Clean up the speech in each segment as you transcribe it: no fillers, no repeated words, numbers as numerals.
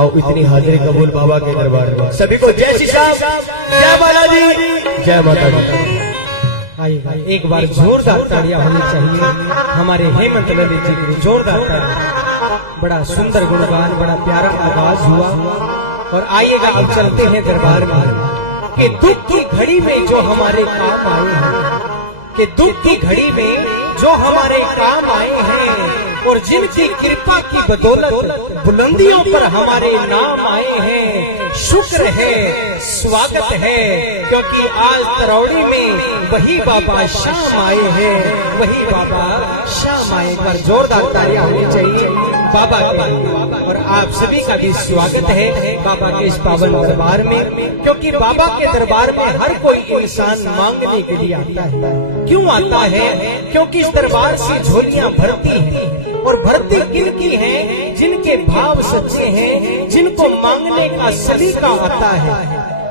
आओ इतनी हाजिरी कबूल बाबा के दरबार में। सभी को जय श्री राम, जय बालाजी, जय माता दी। आइए एक बार जोरदार तालियां होनी चाहिए हमारे हेमंत ललित जी की, जोरदार तालियां। बड़ा सुंदर गुणगान, बड़ा प्यारा आगाज हुआ। और आइएगा अब चलते हैं दरबार में कि दुख की घड़ी में जो हमारे काम आए हैं, कि दुख की घड़ी में जो हमारे काम आए हैं और जिनकी कृपा की बदौलत बुलंदियों पर हमारे नाम आए हैं, शुक्र है, स्वागत है, क्योंकि आज तरौड़ी में वही बाबा शाम आए हैं, वही बाबा शाम आए। पर जोरदार तालियां होनी चाहिए बाबा के। और आप सभी का भी स्वागत है बाबा के इस पावन दरबार में, क्योंकि बाबा के दरबार में हर कोई इंसान मांगने के लिए आता है। क्यों आता है? क्योंकि इस दरबार से झोलियां भरती हैं, और भरती किनकी हैं? जिनके भाव सच्चे हैं, जिनको मांगने का सलीका आता है।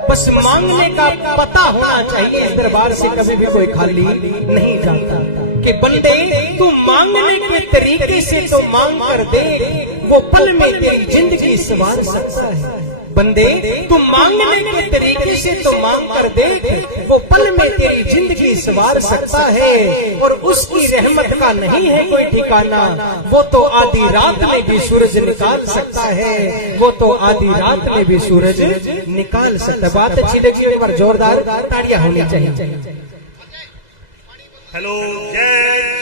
बस मांगने का पता होना चाहिए। इस दरबार से कभी भी कोई खाली नहीं जाता। कि बंदे तू मांगने के तरीके से तो मांग कर दे, वो पल में तेरी जिंदगी संवार सकता है। बंदे तू मांगने के तरीके से तो मांग कर दे, वो पल में तेरी जिंदगी संवार सकता है। और उसकी रहमत का नहीं है कोई ठिकाना, वो तो आधी रात में भी सूरज निकाल सकता है, वो तो आधी रात में भी सूरज निकाल सकता है। बात अच्छी लगी, एक बार जोरदार तालियां होनी चाहिए। हेलो, जय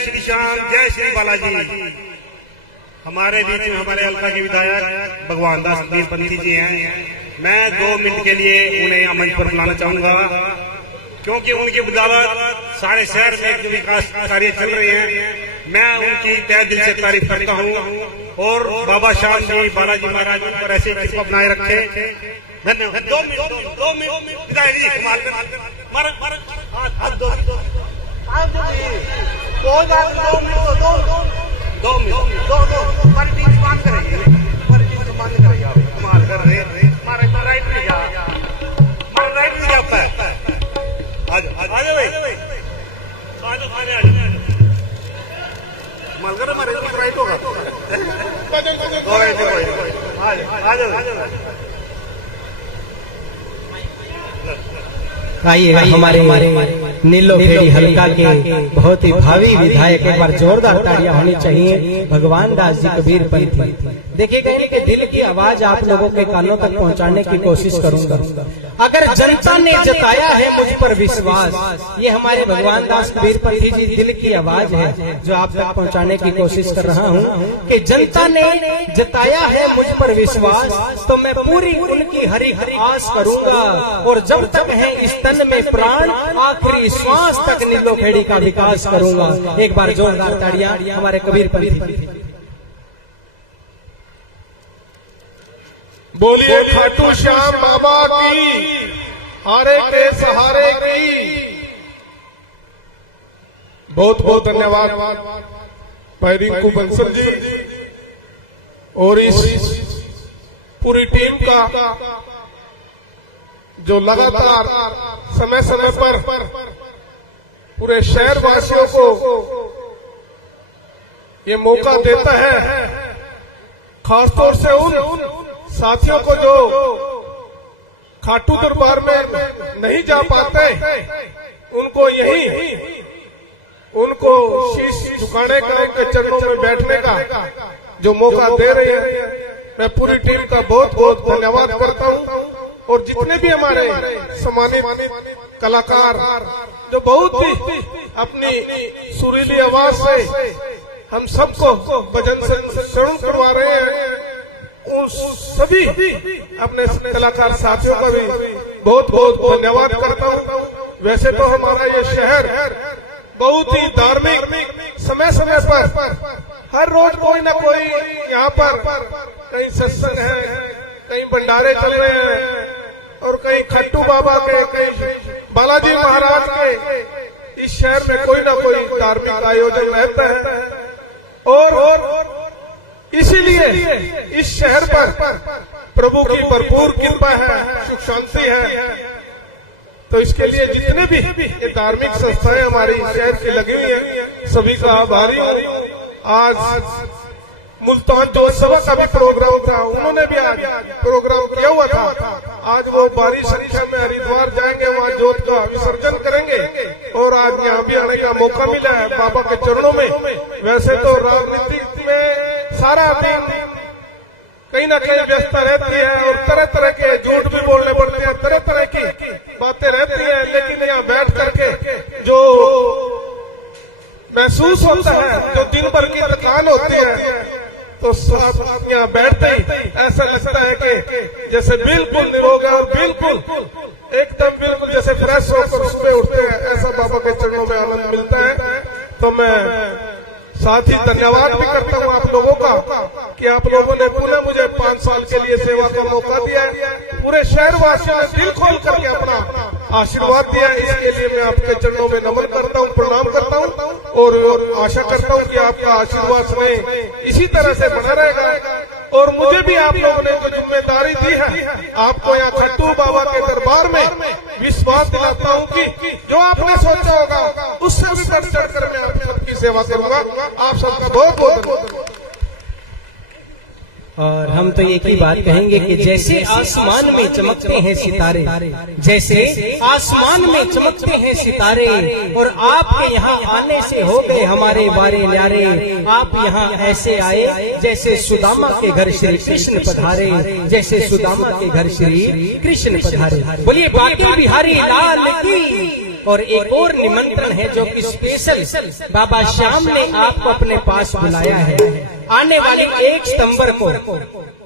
श्री श्याम, जय श्री बालाजी। हमारे बीच में हमारे हल्का के विधायक भगवान दास वीरपंथी जी हैं। मैं 2 मिनट के लिए उन्हें यहाँ मंच पर बुलाना चाहूंगा, क्योंकि उनकी बदौलत सारे शहर में जो विकास कार्य चल रहे हैं, मैं उनकी तहे दिल से तारीफ करता हूँ। और बाबा श्याम जी, बालाजी महाराज उन पर ऐसे कृपा बनाए रखे। धन्यवाद। 2 मिनट विधायक जी, कमाल बंद करेंगे, बंद करेंगे। आप कमाल कर रहे हैं। हमारा राइट में जा, हमारा राइट में जाता है। आ जाओ भाई, आ जाओ, कमाल कर, हमारे राइट होगा। आ जाओ। आइए हमारे नीलोखेड़ी हल्का के बहुत ही भावी विधायक, एक बार जोरदार तालियां होनी चाहिए भगवान दास जी कबीरपंथी। देखिए कहने के दिल की आवाज आप लोगों के कानों तक पहुंचाने की कोशिश करूंगा। अगर जनता ने जताया है मुझ पर विश्वास, ये हमारे भगवान दास कबीरपंथी जी दिल की आवाज है जो आप तक पहुंचाने की कोशिश कर रहा हूं कि जनता ने जताया है मुझ पर विश्वास, तो मैं पूरी उनकी हरी हरी आस करूंगा। और जब तक है इस तन में प्राण, आखिरी श्वास तक नीलोखेड़ी का विकास करूंगा। एक बार जोरदार तालियां हमारे कबीरपंथी। बोलिए खाटू श्याम बाबा की, हारे के सहारे की। बहुत बहुत धन्यवाद भाई रिंकू बंसल जी और इस पूरी टीम का, जो लगातार समय समय पर पूरे शहर वासियों को ये मौका देता है, खासतौर से उन साथियों को जो खाटू दरबार में नहीं जा पाते, उनको यही उनको शीश झुकाने का, उनके चरणों में बैठने का जो मौका दे रहे हैं, मैं पूरी टीम का बहुत बहुत धन्यवाद करता हूं। और जितने भी हमारे सम्मानित कलाकार जो बहुत ही अपनी सुरीली आवाज से हम सबको भजन से श्रवण करवा रहे हैं, उन सभी अपने कलाकार साथियों का भी बहुत बहुत धन्यवाद करता हूं। वैसे तो हमारा ये शहर बहुत ही धार्मिक, समय समय पर हर रोज कोई ना कोई यहाँ पर कहीं सत्संग है, कहीं भंडारे चल रहे हैं, और कहीं खट्टू बाबा के, कहीं बालाजी महाराज के। इस शहर में कोई ना कोई धार्मिक आयोजन रहता है और इसीलिए इस शहर पर प्रभु की भरपूर कृपा है, सुख शांति है। तो इसके लिए जितने भी ये धार्मिक संस्थाएं हमारी शहर की लगी हुई हैं, सभी का आभारी हूँ। आज मुल्तान जो सभा का भी प्रोग्राम था, उन्होंने भी आज प्रोग्राम किया हुआ था। आज वो बारी संख्या में हरिद्वार जाएंगे, वहाँ जोत का विसर्जन करेंगे और आज यहाँ भी आने का मौका मिला है बाबा के चरणों में। वैसे तो राजनीति में सारा दिन कहीं ना कहीं व्यस्तता रहती है और तरह तरह के झूठ भी बोलने पड़ते हैं, तरह तरह की बातें रहती हैं, लेकिन यहाँ बैठ करके जो महसूस होता है, जो दिन भर की थकान होती है, तो यहाँ बैठते ही ऐसा लगता है कि जैसे बिल्कुल निरोग है और बिल्कुल एकदम बिल्कुल जैसे फ्रेश होकर उसमें उठते हैं, ऐसा बाबा के चरणों में आनंद मिलता है। तो मैं साथ ही धन्यवाद भी करता हूँ आप लोगों का कि आप लोगों ने पुनः मुझे 5 साल के लिए सेवा का मौका दिया है। पूरे शहरवासियों ने दिल खोल करके अपना आशीर्वाद दिया, इसके लिए मैं आपके चरणों में नमन करता हूँ, प्रणाम करता हूँ और आशा करता हूँ कि आपका आशीर्वाद स्नेह इसी तरह से बना रहेगा। और मुझे भी आप लोगों ने जो जिम्मेदारी दी है, आपको यहाँ खट्टू बाबा के दरबार में विश्वास दिलाता हूँ कि जो आपने सोचा होगा उससे भी बढ़ चढ़ कर मैं आप सबकी सेवा करूंगा। आप सबका बहुत बहुत धन्यवाद। और हम तो एक ही बात कहेंगे कि जैसे आसमान में चमकते हैं सितारे, जैसे आसमान में चमकते हैं सितारे, और आपके यहाँ आने से हो गए हमारे बारे न्यारे। आप यहाँ ऐसे आए जैसे सुदामा के घर श्री कृष्ण पधारे, जैसे सुदामा के घर श्री कृष्ण पधारे। बोलिए बांके बिहारी लाल की। और एक और निमंत्रण है जो कि स्पेशल बाबा श्याम ने आपको अपने पास बुलाया है। आने वाले 1 सितंबर को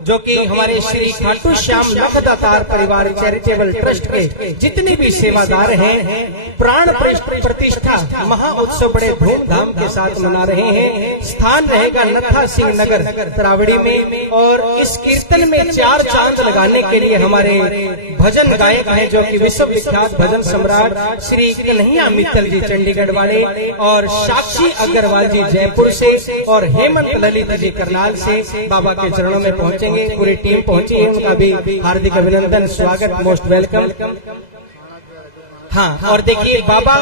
जो कि हमारे श्री खाटू श्याम लखदातार परिवार चैरिटेबल ट्रस्ट के जितने भी सेवादार हैं, प्राण प्रतिष्ठा महा उत्सव बड़े धूमधाम के साथ मना रहे हैं। स्थान रहेगा नथा सिंह नगर तरावड़ी में। और इस कीर्तन में 4 चांद लगाने के लिए हमारे भजन गायक हैं जो कि विश्व विख्यात भजन सम्राट श्री कन्हैया मित्तल जी चंडीगढ़ वाले, और साक्षी अग्रवाल जी जयपुर से, और हेमंत ललित जी करनाल से बाबा के चरणों में पहुंचेंगे। पूरी टीम पहुंची है, उनका भी हार्दिक अभिनंदन, स्वागत, मोस्ट वेलकम। हाँ, और देखिए बाबा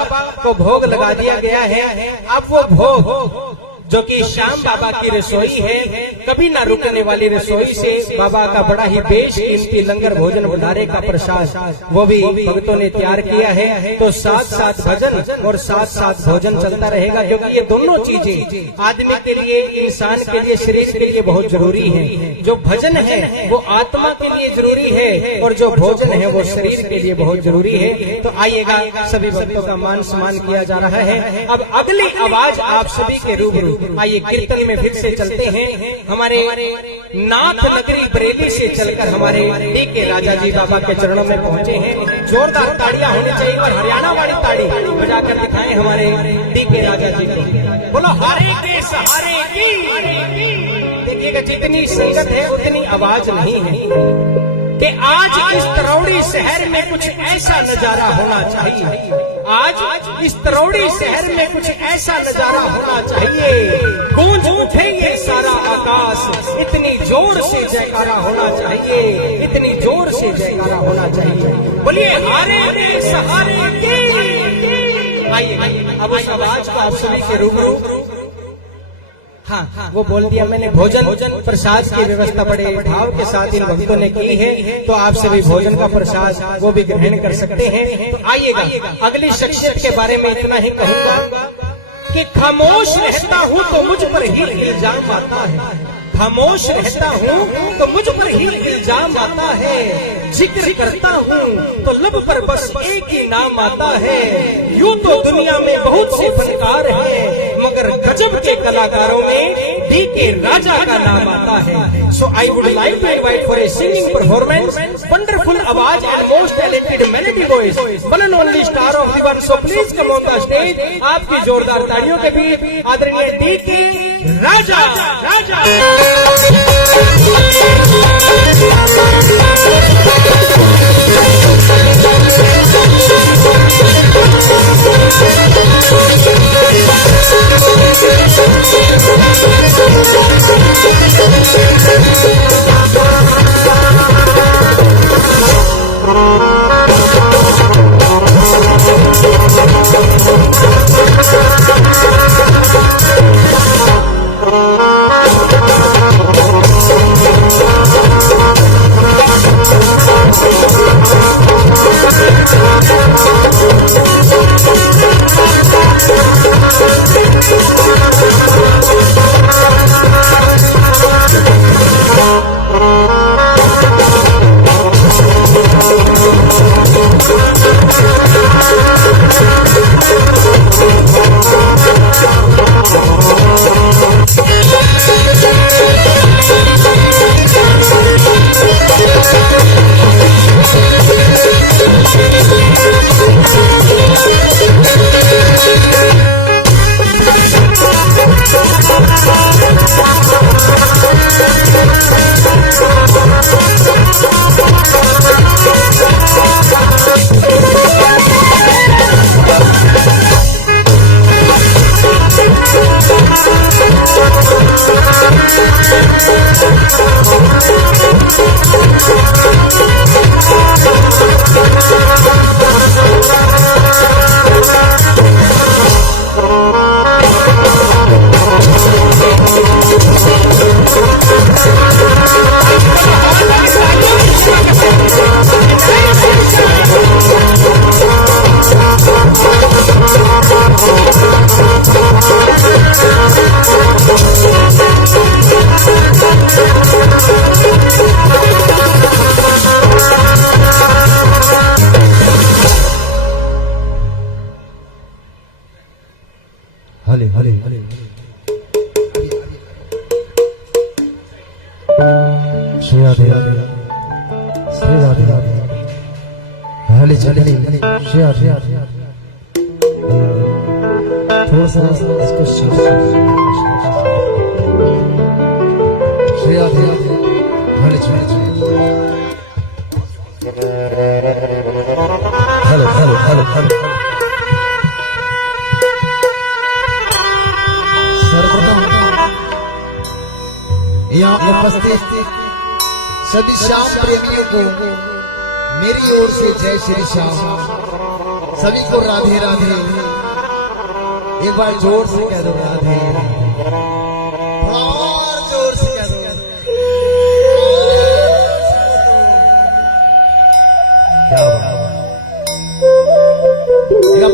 को भोग लगा दिया गया है। अब वो भोग जो कि श्याम बाबा की रसोई है, कभी ना रुकने वाली रसोई से बाबा का बड़ा ही बेशकीमती लंगर भोजन भंडारे का प्रसाद वो भी भक्तों ने तैयार किया है। तो साथ साथ भजन और साथ साथ भोजन चलता रहेगा, क्योंकि ये दोनों चीजें आदमी के लिए, इंसान के लिए, शरीर के लिए बहुत जरूरी है। जो भजन है वो आत्मा के लिए जरूरी है और जो भोजन है वो शरीर के लिए बहुत जरूरी है। तो आइएगा, सभी भक्तों का मान सम्मान किया जा रहा है। अब अगली आवाज आप सभी के रूबरू। आइए कीर्तन में फिर से चलते हैं। हमारे नाथ नगरी बरेली से चलकर हमारे डी.के. राजा जी बाबा के चरणों में पहुंचे हैं। जोरदार ताड़ियां होनी चाहिए और हरियाणा वाली ताड़ी बजाकर दिखाएं हमारे डी.के. राजा जी को। बोलो हरे के सहारे की। देखिएगा जितनी संगत है उतनी आवाज नहीं है कि आज इस तरौड़ी शहर में कुछ ऐसा नजारा होना चाहिए। आज इस तरौड़ी शहर में कुछ ऐसा नजारा होना चाहिए। गूंज उठे ये सारा आकाश, इतनी जोर से जयकारा होना चाहिए, इतनी जोर से जयकारा होना चाहिए। बोलिए हारे के सहारे की। आइए अब उस आवाज को आप सभी के रूबरू। हाँ, वो बोल दिया मैंने। भोजन प्रसाद की व्यवस्था बड़े भाव के साथ इन भक्तों ने की है, तो आप सभी भोजन का प्रसाद वो भी ग्रहण कर सकते हैं। तो आइएगा, अगली शख्सियत के बारे में इतना ही कहूँगा कि खामोश रहता हूँ तो मुझ पर ही इल्जाम आता है। खामोश रहता हूँ तो मुझ पर ही इल्जाम आता है। जिक्र करता हूँ तो लब पर बस एक ही नाम आता है। यूं तो दुनिया में बहुत से फनकार हैं, मगर गजब के कलाकारों में डी.के. राजा का नाम आता है। So I would like to invite for a singing performance wonderful आवाज and most talented melody voice, one and only star of the world. So please come on the stage. आपकी जोरदार तालियों के बीच आदरणीय डी.के. राजा। श्री राधे राधे श्री राधे राधे हाली चलनी श्री राधे थोड़ा सा इसको श्री राधे हाली चलनी हेलो हेलो हेलो हेलो सर्वप्रथम यहाँ उपस्थित सभी श्याम प्रेमियों को मेरी ओर से जय श्री श्याम। सभी को राधे राधे। एक बार जोर से कह दो राधे और जोर से कह दो। क्या बात,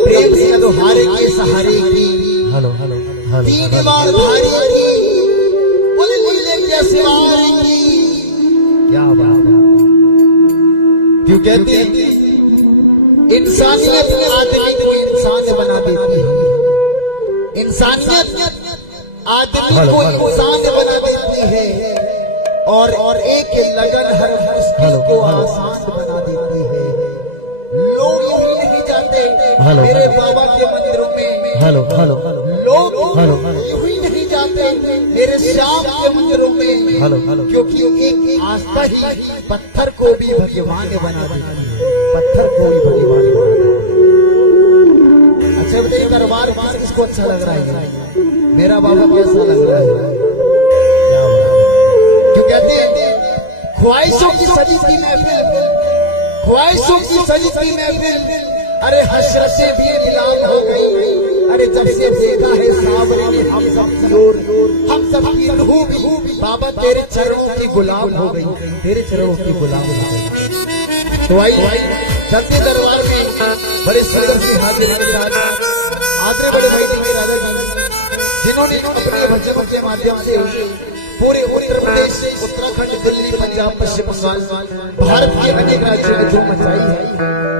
प्रेम से कह दो हारे के सहारे की हेलो हेलो तीन बार भारी की क्या बात है। क्यों कहते हैं इंसानियत आदमी को इंसान बना देती है। इंसानियत आदमी को इंसान बना देती है और एक लगन हर मुश्किल को आसान बना देती है। लोग यही नहीं जाते मेरे बाबा के मंदिरों में हेलो हेलो लोग यही नहीं जाते मेरे श्याम के मंदिरों में हेलो क्योंकि एक आस्था ही पत्थर को भी भगवान बना देती है। पत्थर को भी भगवान बना देती है। अच्छा बताइए दरबार किसको अच्छा लग रहा है? मेरा बाबा कैसा लग रहा है? क्यों कहते हैं ख्वाहिशों की सजी की महफिल, ख्वाहिशों की सजी की महफिल। अरे हसरत से भी बिलाल हो गई। अरे जब से देखा है सावरे ने हम सब की ओर, हम सब की रूह भी बाबा तेरे चरणों की गुलाम हो गई, तेरे चरणों की गुलाम हो गई। तो आई चलते दरबार में बड़े सुंदर सी हाजिरी के साथ आदरे बड़े भाई जी के राजा जी जिन्होंने अपने भजन के माध्यम से पूरे उत्तर प्रदेश, उत्तराखंड, दिल्ली, पंजाब, पश्चिम बंगाल, भारत के अनेक राज्यों में जो मचाई है,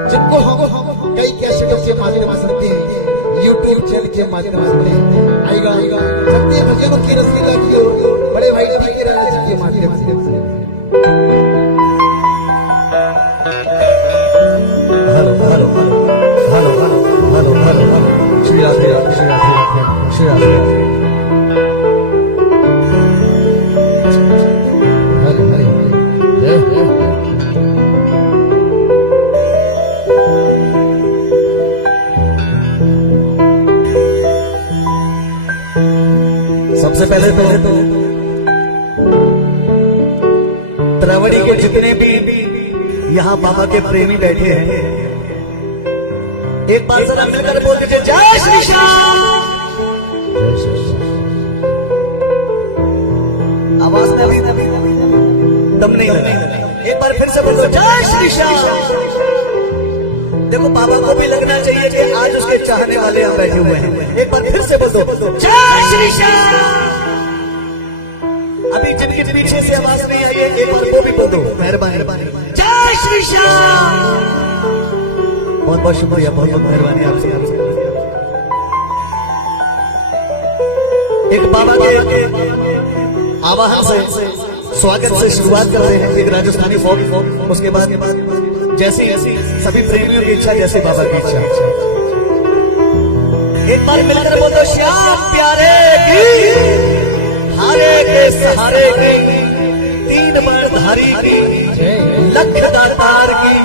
जिनको हम कई कैसेटों के माध्यम से सुनते हैं, यूट्यूब चैनल के माध्यम से आएगा सत्य भजनों की रसीला की ओर बड़े भाई जी के राजा जी के माध्यम से। Hello hello hello hello hello hello Shri Radhe Shri Radhe Shri Radhe. सबसे पहले तो त्रिवेणी के जितने भी यहाँ बाबा के प्रेमी बैठे हैं, एक बार जरा मिलकर बोल दीजिए जय श्री श्याम। आवाज में अभी दम नहीं लगा, एक बार फिर से बोलो जय श्री श्याम। देखो बाबा को भी लगना चाहिए कि आज उसके चाहने वाले यहाँ बैठे हुए हैं। एक बार फिर से बोलो जय श्री श्याम। अभी जिनके पीछे से आवाज नहीं आई है एक बार वो भी बोल दो, मेहरबानी जय श्री श्याम। बहुत बहुत शुक्रिया, बहुत बहुत मेहरबानी आपसे। एक बाबा के आवाहन से स्वागत से शुरुआत करते हैं, एक राजस्थानी फोक, उसके बाद जैसी सभी प्रेमियों की इच्छा, जैसे बाबा की इच्छा। एक बार मिलकर बोलो श्याम प्यारे की, हारे के सहारे की, तीन बार धारी की, लख दातार की,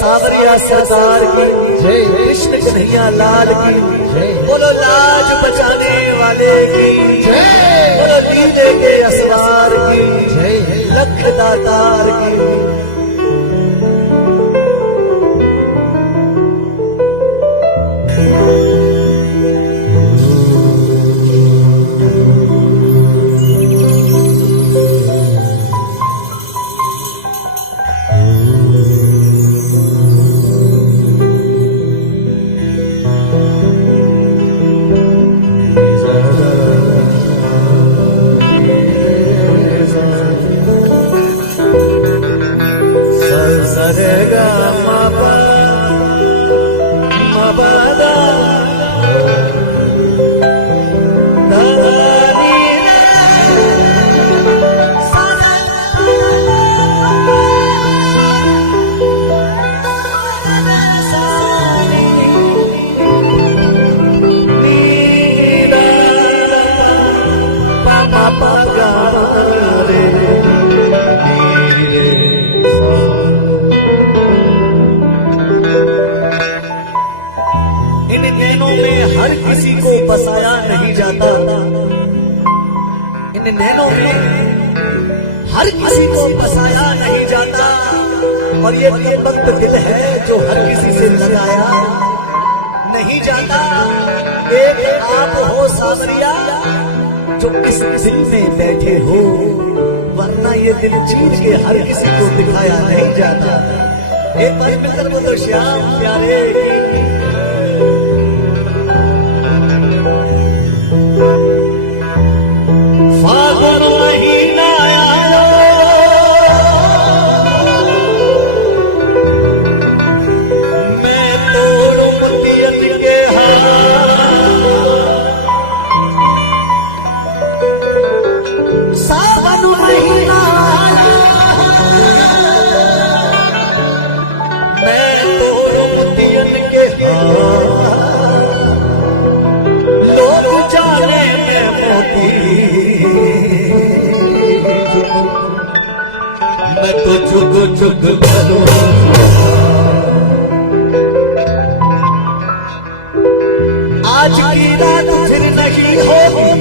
सावरिया सरदार की, कृष्ण कन्हैया लाल की, बोलो लाज बचाने वाले की, बोलो लीले के असवार की, लख दातार की। इन नैनों में हर किसी को बसाया नहीं जाता, और ये तब वक्त दिल है जो हर किसी से लगाया नहीं जाता। एक आप हो सावरिया जो इस दिल में बैठे हो, वरना ये दिल चीज के हर किसी को दिखाया नहीं जाता। एक बार मिलकर बोलो श्याम प्यारे। फागुन महीना आयो, मैं तोड़ू मतियत के सावन महीना मैं तोड़ू मतियत के लोग जाने मोती, मैं तो चुग चुग करूं। आज की रात फिर नहीं होगी,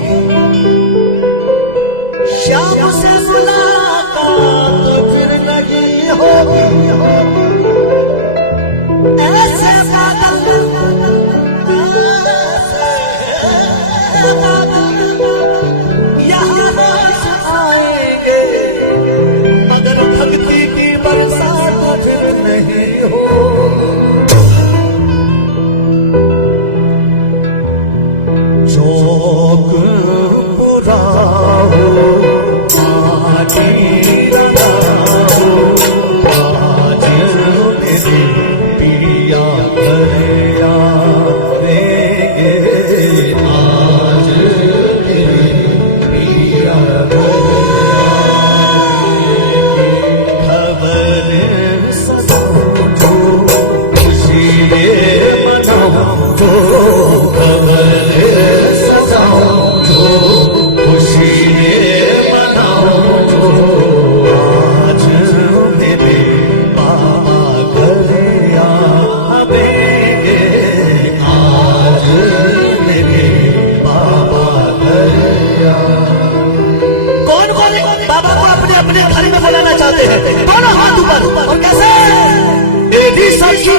शाम से मुलाकात फिर नहीं होगी। ऐसे बादल यहाँ आएंगे, मगर भक्ति की बरसात फिर नहीं हो। चौक पूरा हो, पिया करया रे, आज पिया खबर समझो, खुशी मनाओ, खबर समझो, खुशी मनाओ। आज मेरे बाबा घर आवेंगे, आज मेरे बाबा घर। कौन कौन बाबा को अपने अपने घर में बुलाना चाहते हैं? दोनों हाथ ऊपर। और कैसे? मेरी सखी हो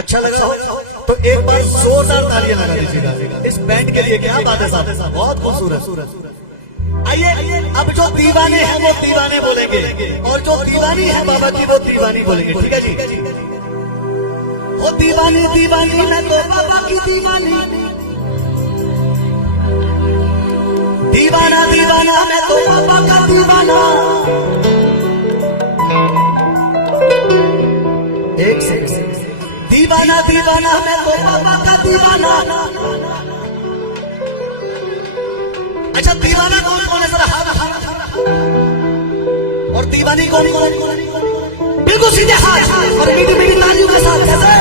अच्छा लगा तो एक बार जोरदार तालियां लगा दीजिएगा इस बैंड के लिए। क्या बात है साहब, बहुत खूबसूरत। आइए अब जो दीवाने हैं वो दीवाने बोलेंगे और जो दीवानी है बाबा की वो दीवानी बोलेंगे। ठीक है जी। वो दीवानी दीवानी मैं तो बाबा की दीवानी, दीवाना दीवाना मैं तो बाबा का दीवाना। एक से दीवाना दीवाना मैं तो बाबा का दीवाना। अच्छा दीवाना कौन कौन है जरा हाथ, और दीवानी कौन कौन? बिल्कुल सीधे हाथ और मीठी मीठी तालियों के साथ कैसे?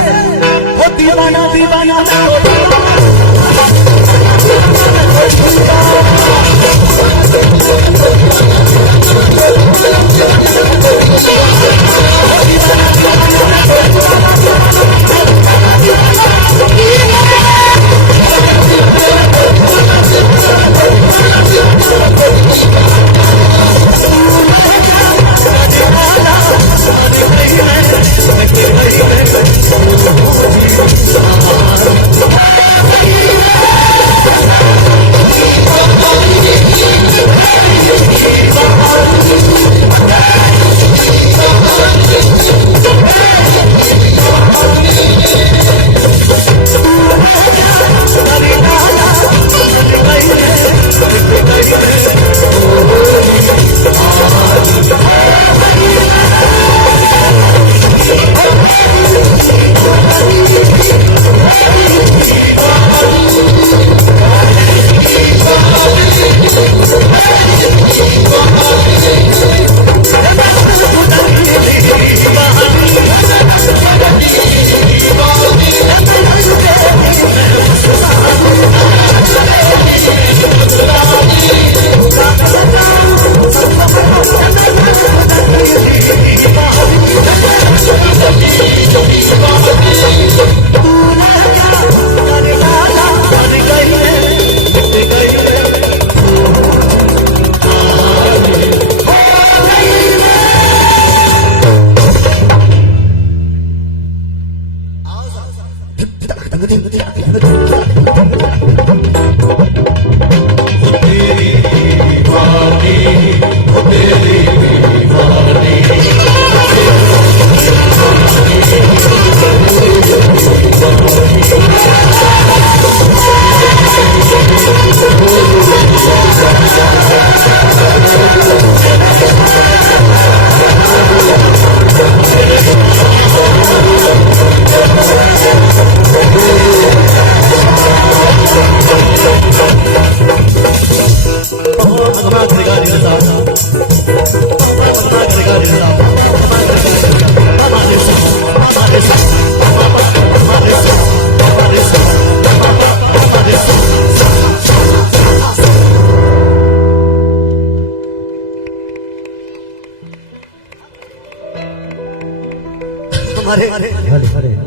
वो दीवाना दीवाना मैं तो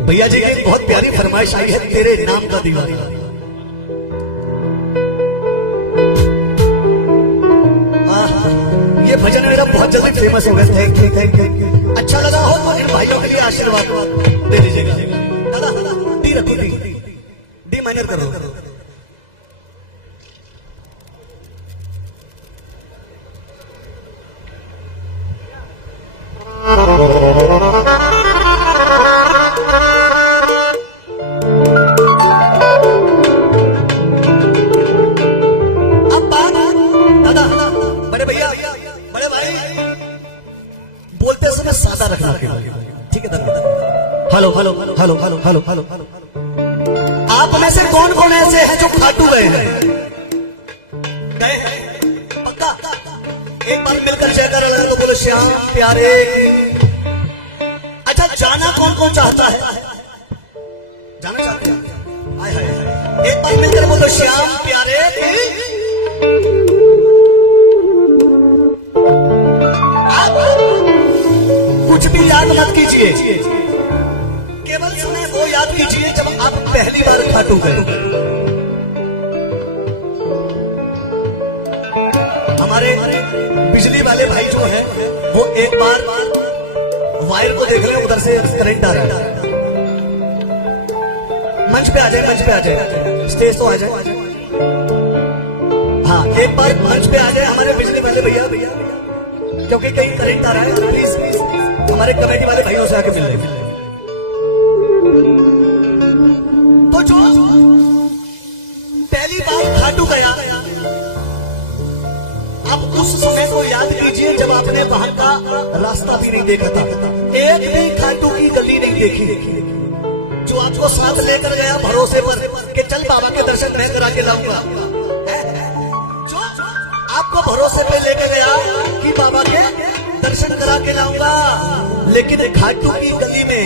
भैया जी एक बहुत प्यारी फरमाइश आई है, तेरे नाम का दीवाना। जल्दी फेमस हो गए। Thank you. अच्छा लगा हो तो इन भाइयों के लिए आशीर्वाद दे दीजिएगा। दादा डी रखो, डी माइनर करो। अब बात दादा, बड़े भैया, बड़े भाई, बोलते समय सादा रखना, ठीक है दादा? Hello hello hello hello hello hello. आप में से कौन कौन ऐसे हैं जो खाटू गए हैं? गए हैं? पक्का? एक बार मिलकर जयकार लगा लो, बोलो श्याम प्यारे। अच्छा, जाना कौन कौन चाहता है? जाना चाहते हैं? हाय हाय हाय। एक बार मिलकर बोलो श्याम प्यारे। आप कुछ भी याद मत कीजिए, केवल समय वो याद कीजिए जब आप पहली बार खाटू गए। हमारे बिजली वाले भाई जो है वो एक बार वायर को देख रहे, उधर से करंट आ रहा है। मंच पे आ जाए, मंच पे आ जाए, स्टेज तो आ जाए। हाँ, एक बार मंच पे आ जाए हमारे बिजली वाले भैया, क्योंकि कहीं करंट आ रहा है। प्लीज हमारे कमेटी वाले भाइयों से आके मिल रहे। तो जो पहली बार खाटू गया, अब उस समय को याद कीजिए जब आपने वहां का रास्ता भी नहीं देखा था, एक भी खाटू की गली नहीं देखी, जो आपको साथ लेकर गया भरोसे पर कि चल बाबा के दर्शन मैं करा के लाऊंगा, जो आपको भरोसे पे लेके गया कि बाबा के दर्शन करा के लाऊंगा, लेकिन खाटू की गली में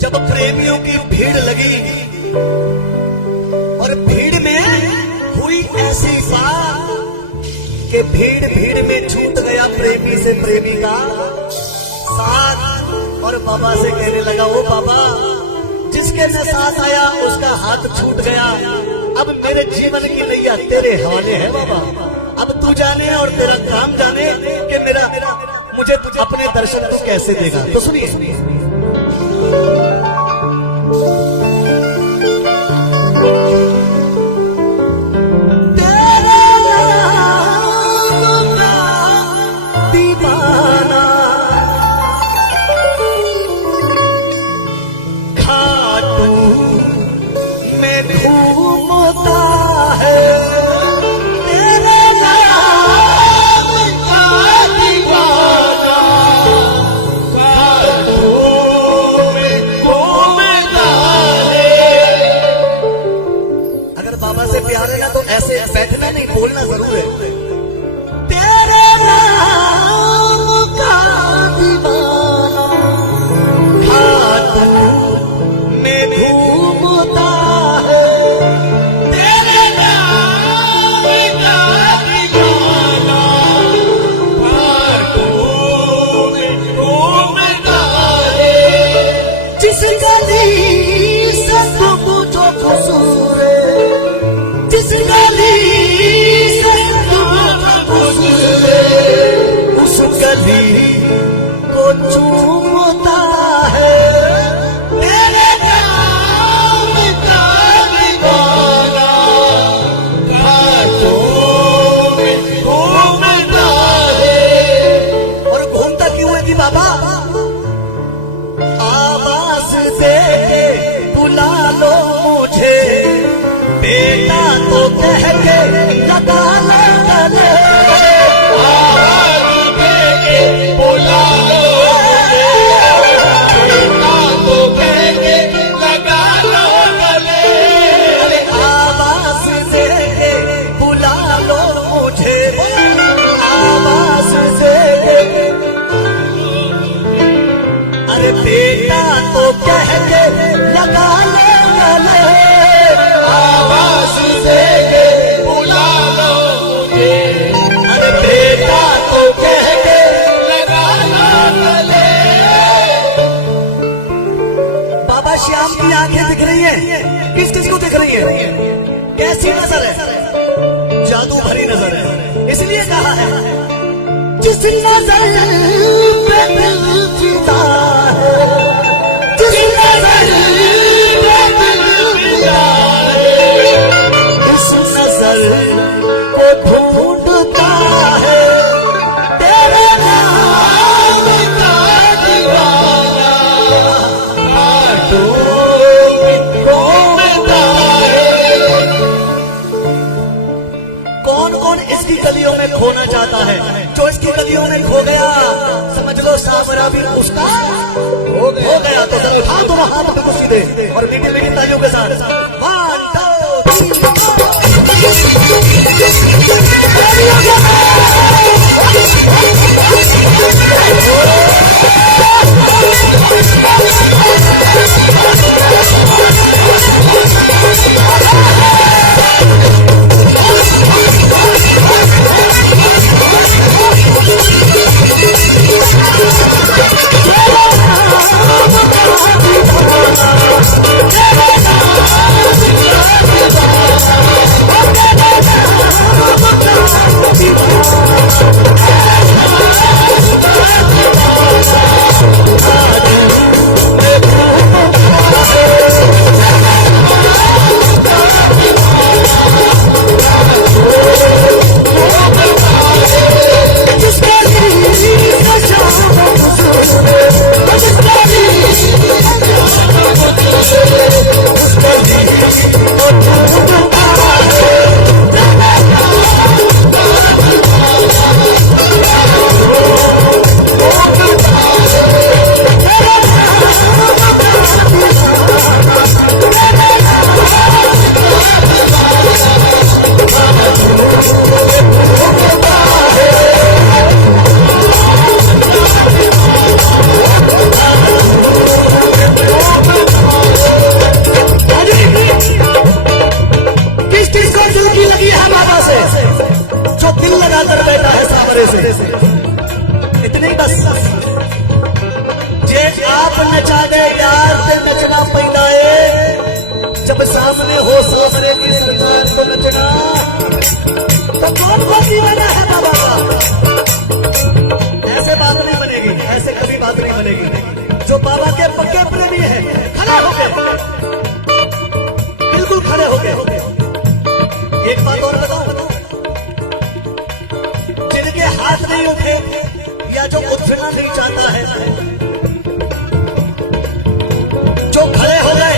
जब प्रेमियों की भीड़ लगी और भीड़ में हुई ऐसी बात कि भीड़ में छूट गया प्रेमी से प्रेमी का साथ, और बाबा से कहने लगा, ओ बाबा, जिसके मैं साथ आया उसका हाथ छूट गया, अब मेरे जीवन की नैया तेरे हवाले है बाबा, अब तू जाने और तेरा काम जाने कि मुझे अपने दर्शन को कैसे देगा। तो सुनिए, ऐसे बैठना नहीं, बोलना जरूर है। तेरे नाम का दीवाना खाटू में घूमता है, तेरे नाम का दीवाना खाटू में घूमता है, जिस गली से तुम जो कसूर जिस गली से उस गली को चूमता है, तेरे नाम का दीवाना खाटू में घूमता है। और घूमता क्यों है कि बाबा? आवाज दे के बुला लो मुझे, बेटा तो कह के लगा ले गले, आवाज दे के बुला लो, बेटा तो कह के लगा लो गले, अरे आवाज दे के बुला लो मुझे, आवाज दे के, अरे बेटा तो कह के लगा ले गले, आवाज दे के बुला लो मुझे, अरे बेटा तो कह के लगा लो गले। बाबा श्याम की आंखें दिख रही हैं, किस किस को दिख रही है? कैसी नजर है? जादू भरी नजर है। इसलिए कहा है जिस नजर पे दिल जीता है, जिस नजर पे दिल जीता है, इस नजर को ढूंढता है तेरे नाम का दीवाना, कौन कौन इसकी गलियों में खोना चाहता है? जो इसकी गलियों में खो गया समझ लो सामरा भी उसका हो गया। तो जब उठा दोनों हाथ में कुर्सी दे और मीठी मीठी तालियों के साथ 1 2 इतने ही बस जे आप नचा दे यार ते नचना पैदा है। जब सामने हो सामने की सरकार तो नचना तो कौन कौन दीवाना है बाबा? ऐसे बात नहीं बनेगी, ऐसे कभी बात नहीं बनेगी। जो बाबा के पक्के प्रेमी है खड़े हो गए, बिल्कुल खड़े हो गए। एक बात और बताओ, जिनके हाथ नहीं उठे या जो उठना नहीं चाहता है, जो खड़े हो गए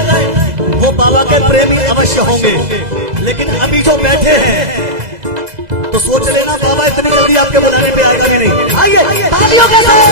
वो बाबा के प्रेमी अवश्य होंगे। लेकिन अभी जो बैठे हैं तो सोच लेना बाबा इतनी जल्दी आपके बुलाने पे आएंगे नहीं। आइए तालियों के साथ।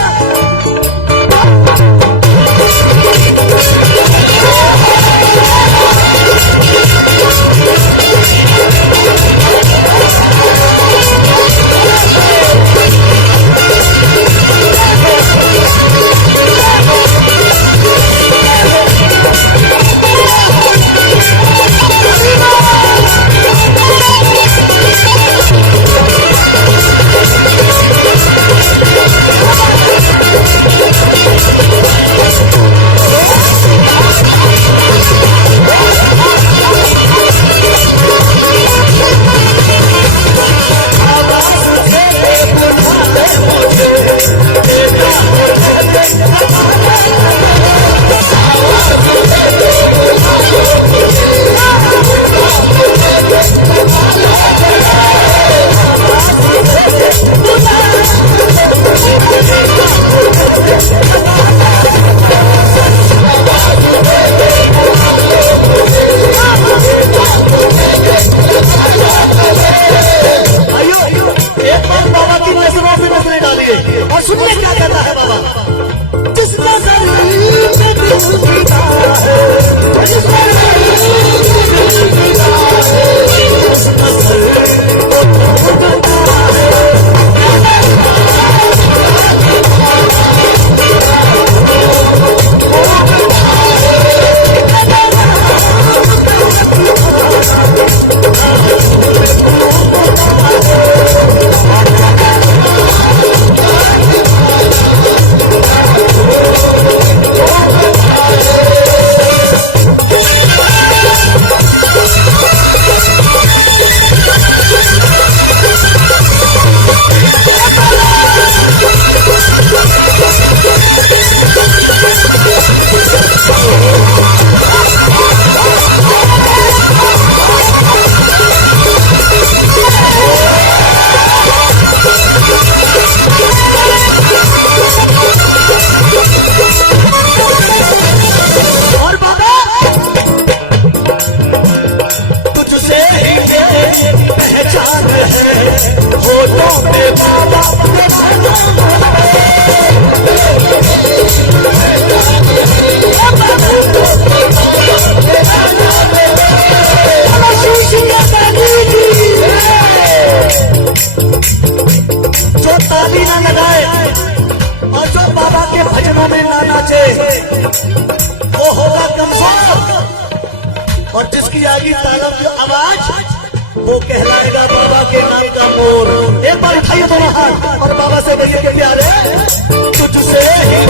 वो होगा कमजोर, और जिसकी आएगी तालब की आवाज वो कहलाएगा बाबा के नाम का मोर। एक बार उठाइए दोनों हाथ और बाबा से कहिए कि प्यारे तुझसे ही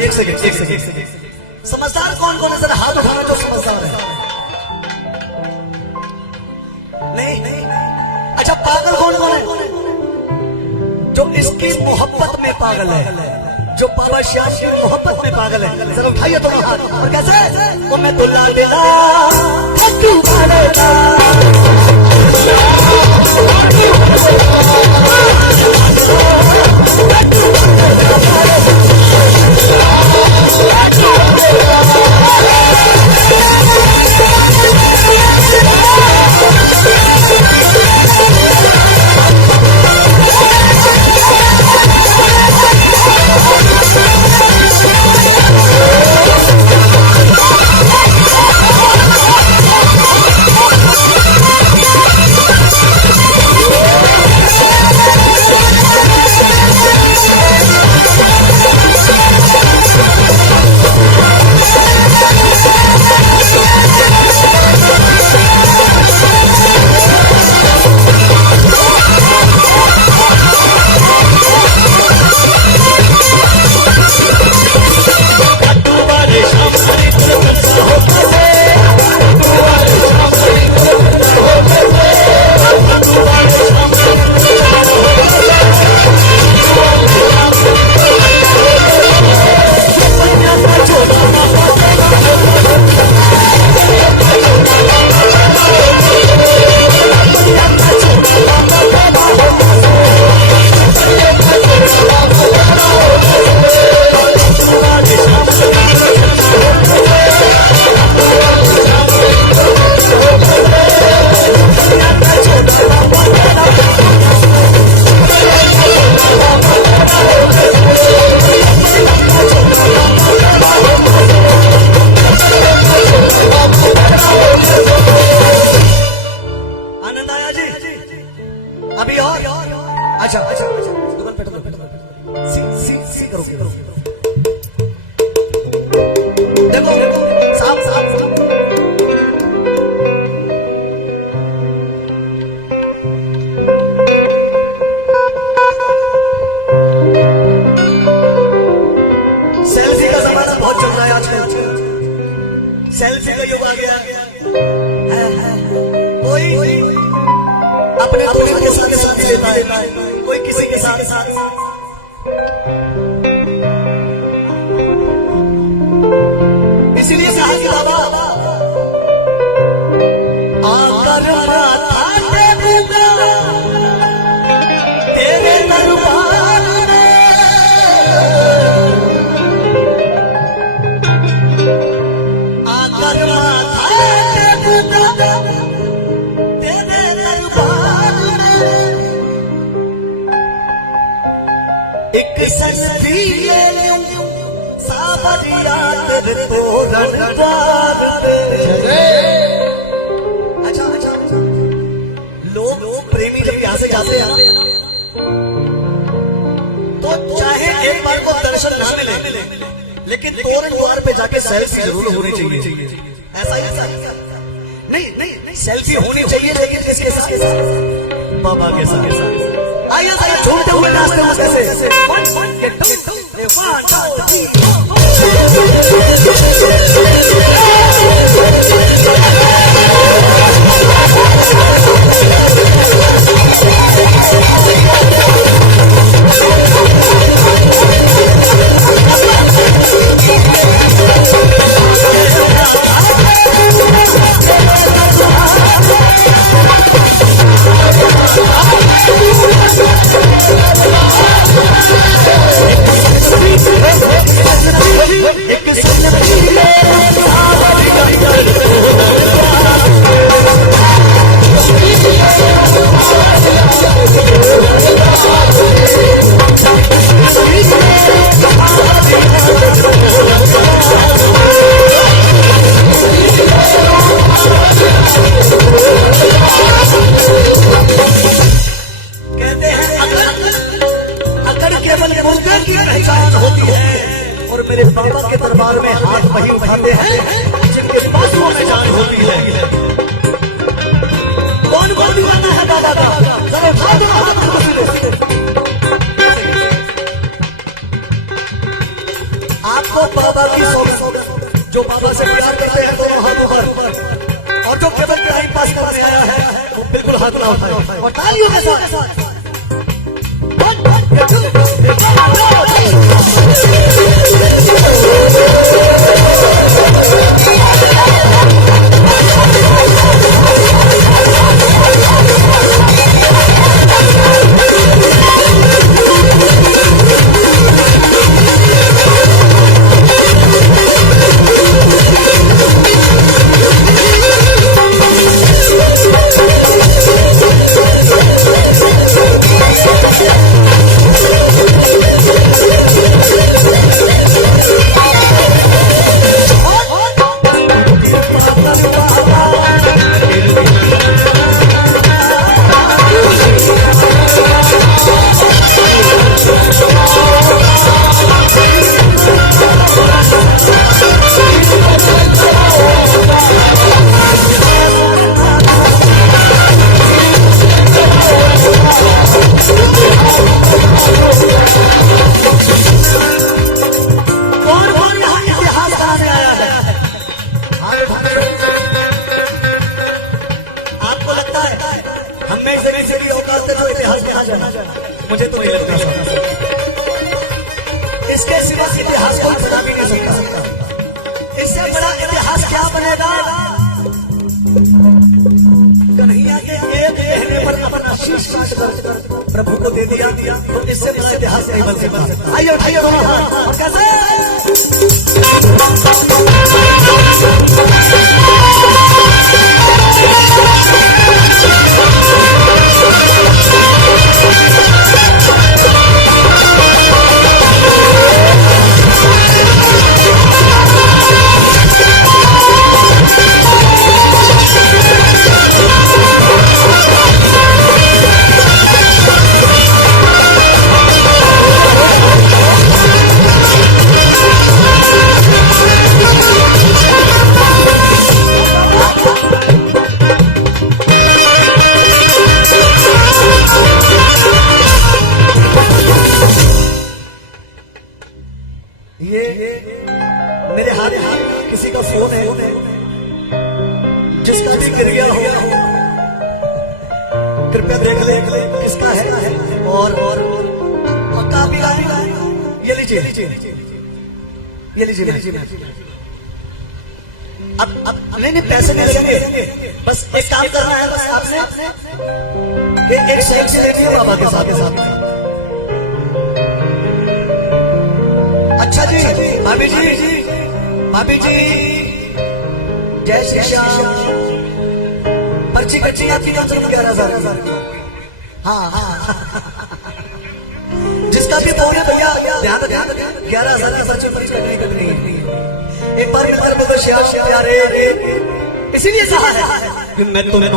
एक सेकंड। समझदार कौन कौन है, जरा हाथ उठाना जो समझदार है। नहीं। अच्छा, पागल कौन कौन है? जो इसकी मोहब्बत में पागल है, जो बाबा श्याम की मोहब्बत में पागल है। जरा उठाइए दोनों हाथ। और कैसे? वो मैं दुल्ला दिला थक्कू वालेला। सेल्फी का युग आ गया। कोई अपने दोस्त के साथ सेल्फी लेता है, कोई किसी के साथ। इसलिए कहा कि बाबा आकर माथा टेकूंगा तेरे दरबार में, आकर माथा टेकूंगा तेरे दरबार में, एक सनदी ले लूं सावरिया तेरे तोरण द्वार पे। अच्छा, लोग प्रेमी जब यहाँ से जाते हैं ना, तो चाहे एक बार को दर्शन ना मिले, लेकिन तोरण द्वार पे जाके सेल्फी जरूर होनी चाहिए। ऐसा ही नहीं, सेल्फी होनी चाहिए, लेकिन किसके साथ? बाबा के साथ। आइए जरा झूमते हुए नाचते हुए से 1 2 आप वो बाबा की सोच, जो बाबा से प्यार करते हैं दोनों हाथों पर, और जो केवल टाइम पास करने आया है वो बिल्कुल हाथ ना उठाए और तालियों के साथ मुझे तो नहीं लगता इसके सिवा इतिहास को बना भी नहीं सकता। इससे बड़ा इतिहास क्या बनेगा? कन्हैया के एक कहने पर अपना शीश प्रभु को दे दिया, तो इससे बड़ा इतिहास नहीं बन सकता। आइए उठाइए दोनों हाथ और कैसे मेरे हाथ में किसी का फोन है जिसका भी गिर हो, कृपया देख ले किसका है। और पक्का भी ये लीजिए ये लीजिए। अब नहीं पैसे नहीं लगेंगे, बस एक काम करना है बस आपसे एक सेल्फी लेनी है बाबा के साथ। अच्छा जी भाभी जी जय श्री श्याम। पर्ची कच्ची आपकी कम से कम 11,000 की। हाँ जिसका भी फोन है भैया ध्यान 11,000 की पर्ची कटनी है। एक बार मिलकर बोलो श्याम प्यारे, इसीलिए कहा है मैं तुम्हें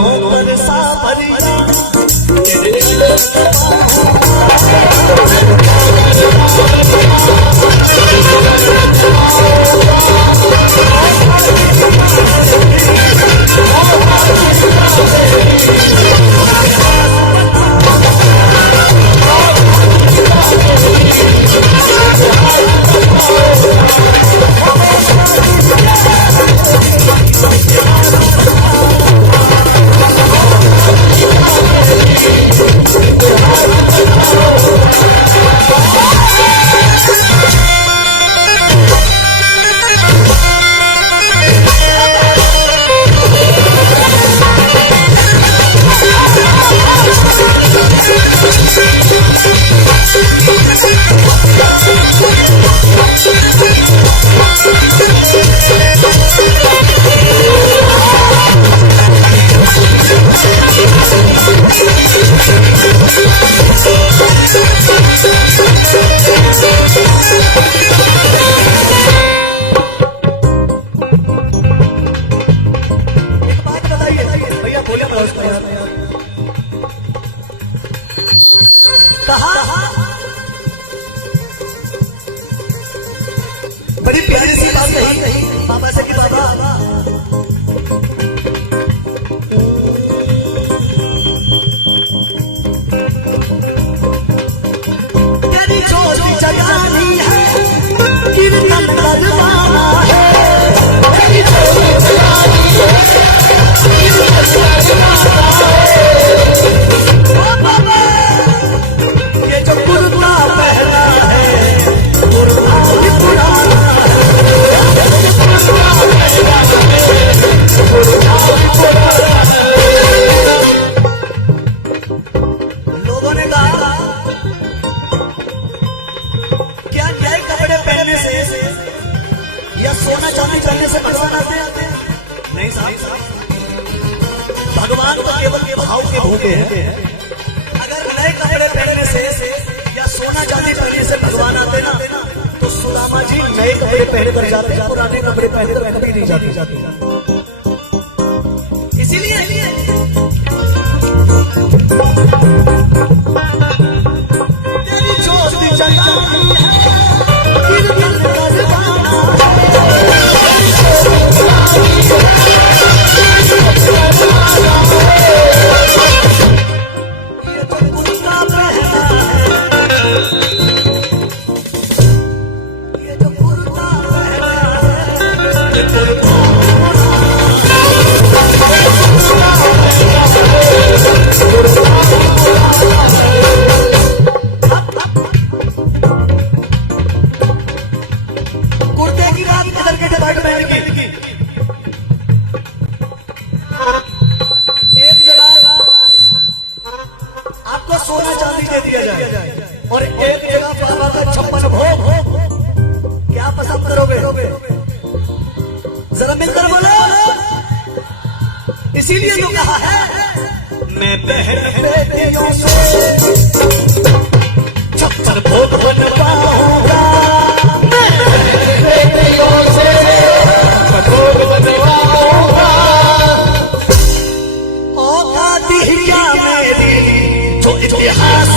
सोना चांदी पहनने से भगवान आते हैं? नहीं साहब, भगवान तो केवल भाव के भूखे हैं। अगर नए कपड़े पहनने से या सोना चांदी पहनने से भगवान आते ना, तो सुदामा जी नए कपड़े पहने कर जाते, पुराने कपड़े पहने कर कभी नहीं जाते। इसीलिए तेरी ज्योति जलानी है, दिल दिल करवाना ये तो कुर्ता पहना है, ये तो कुर्ता पहना है, ये कुर्ता कुर्ते की बात इधर के डिपार्टमेंट की। एक जगह आपको सोना चांदी दे दिया जाए और एक जगह बाबा का 56 भोग, क्या पसंद करोगे? जरा मिलकर बोलो। इसीलिए तो कहा है मैं बहन बेटियों से 56 भोग बनवाऊंगा, बेटियों से भोग बनवाऊंगा। औकात ही क्या मेरी जो इतिहास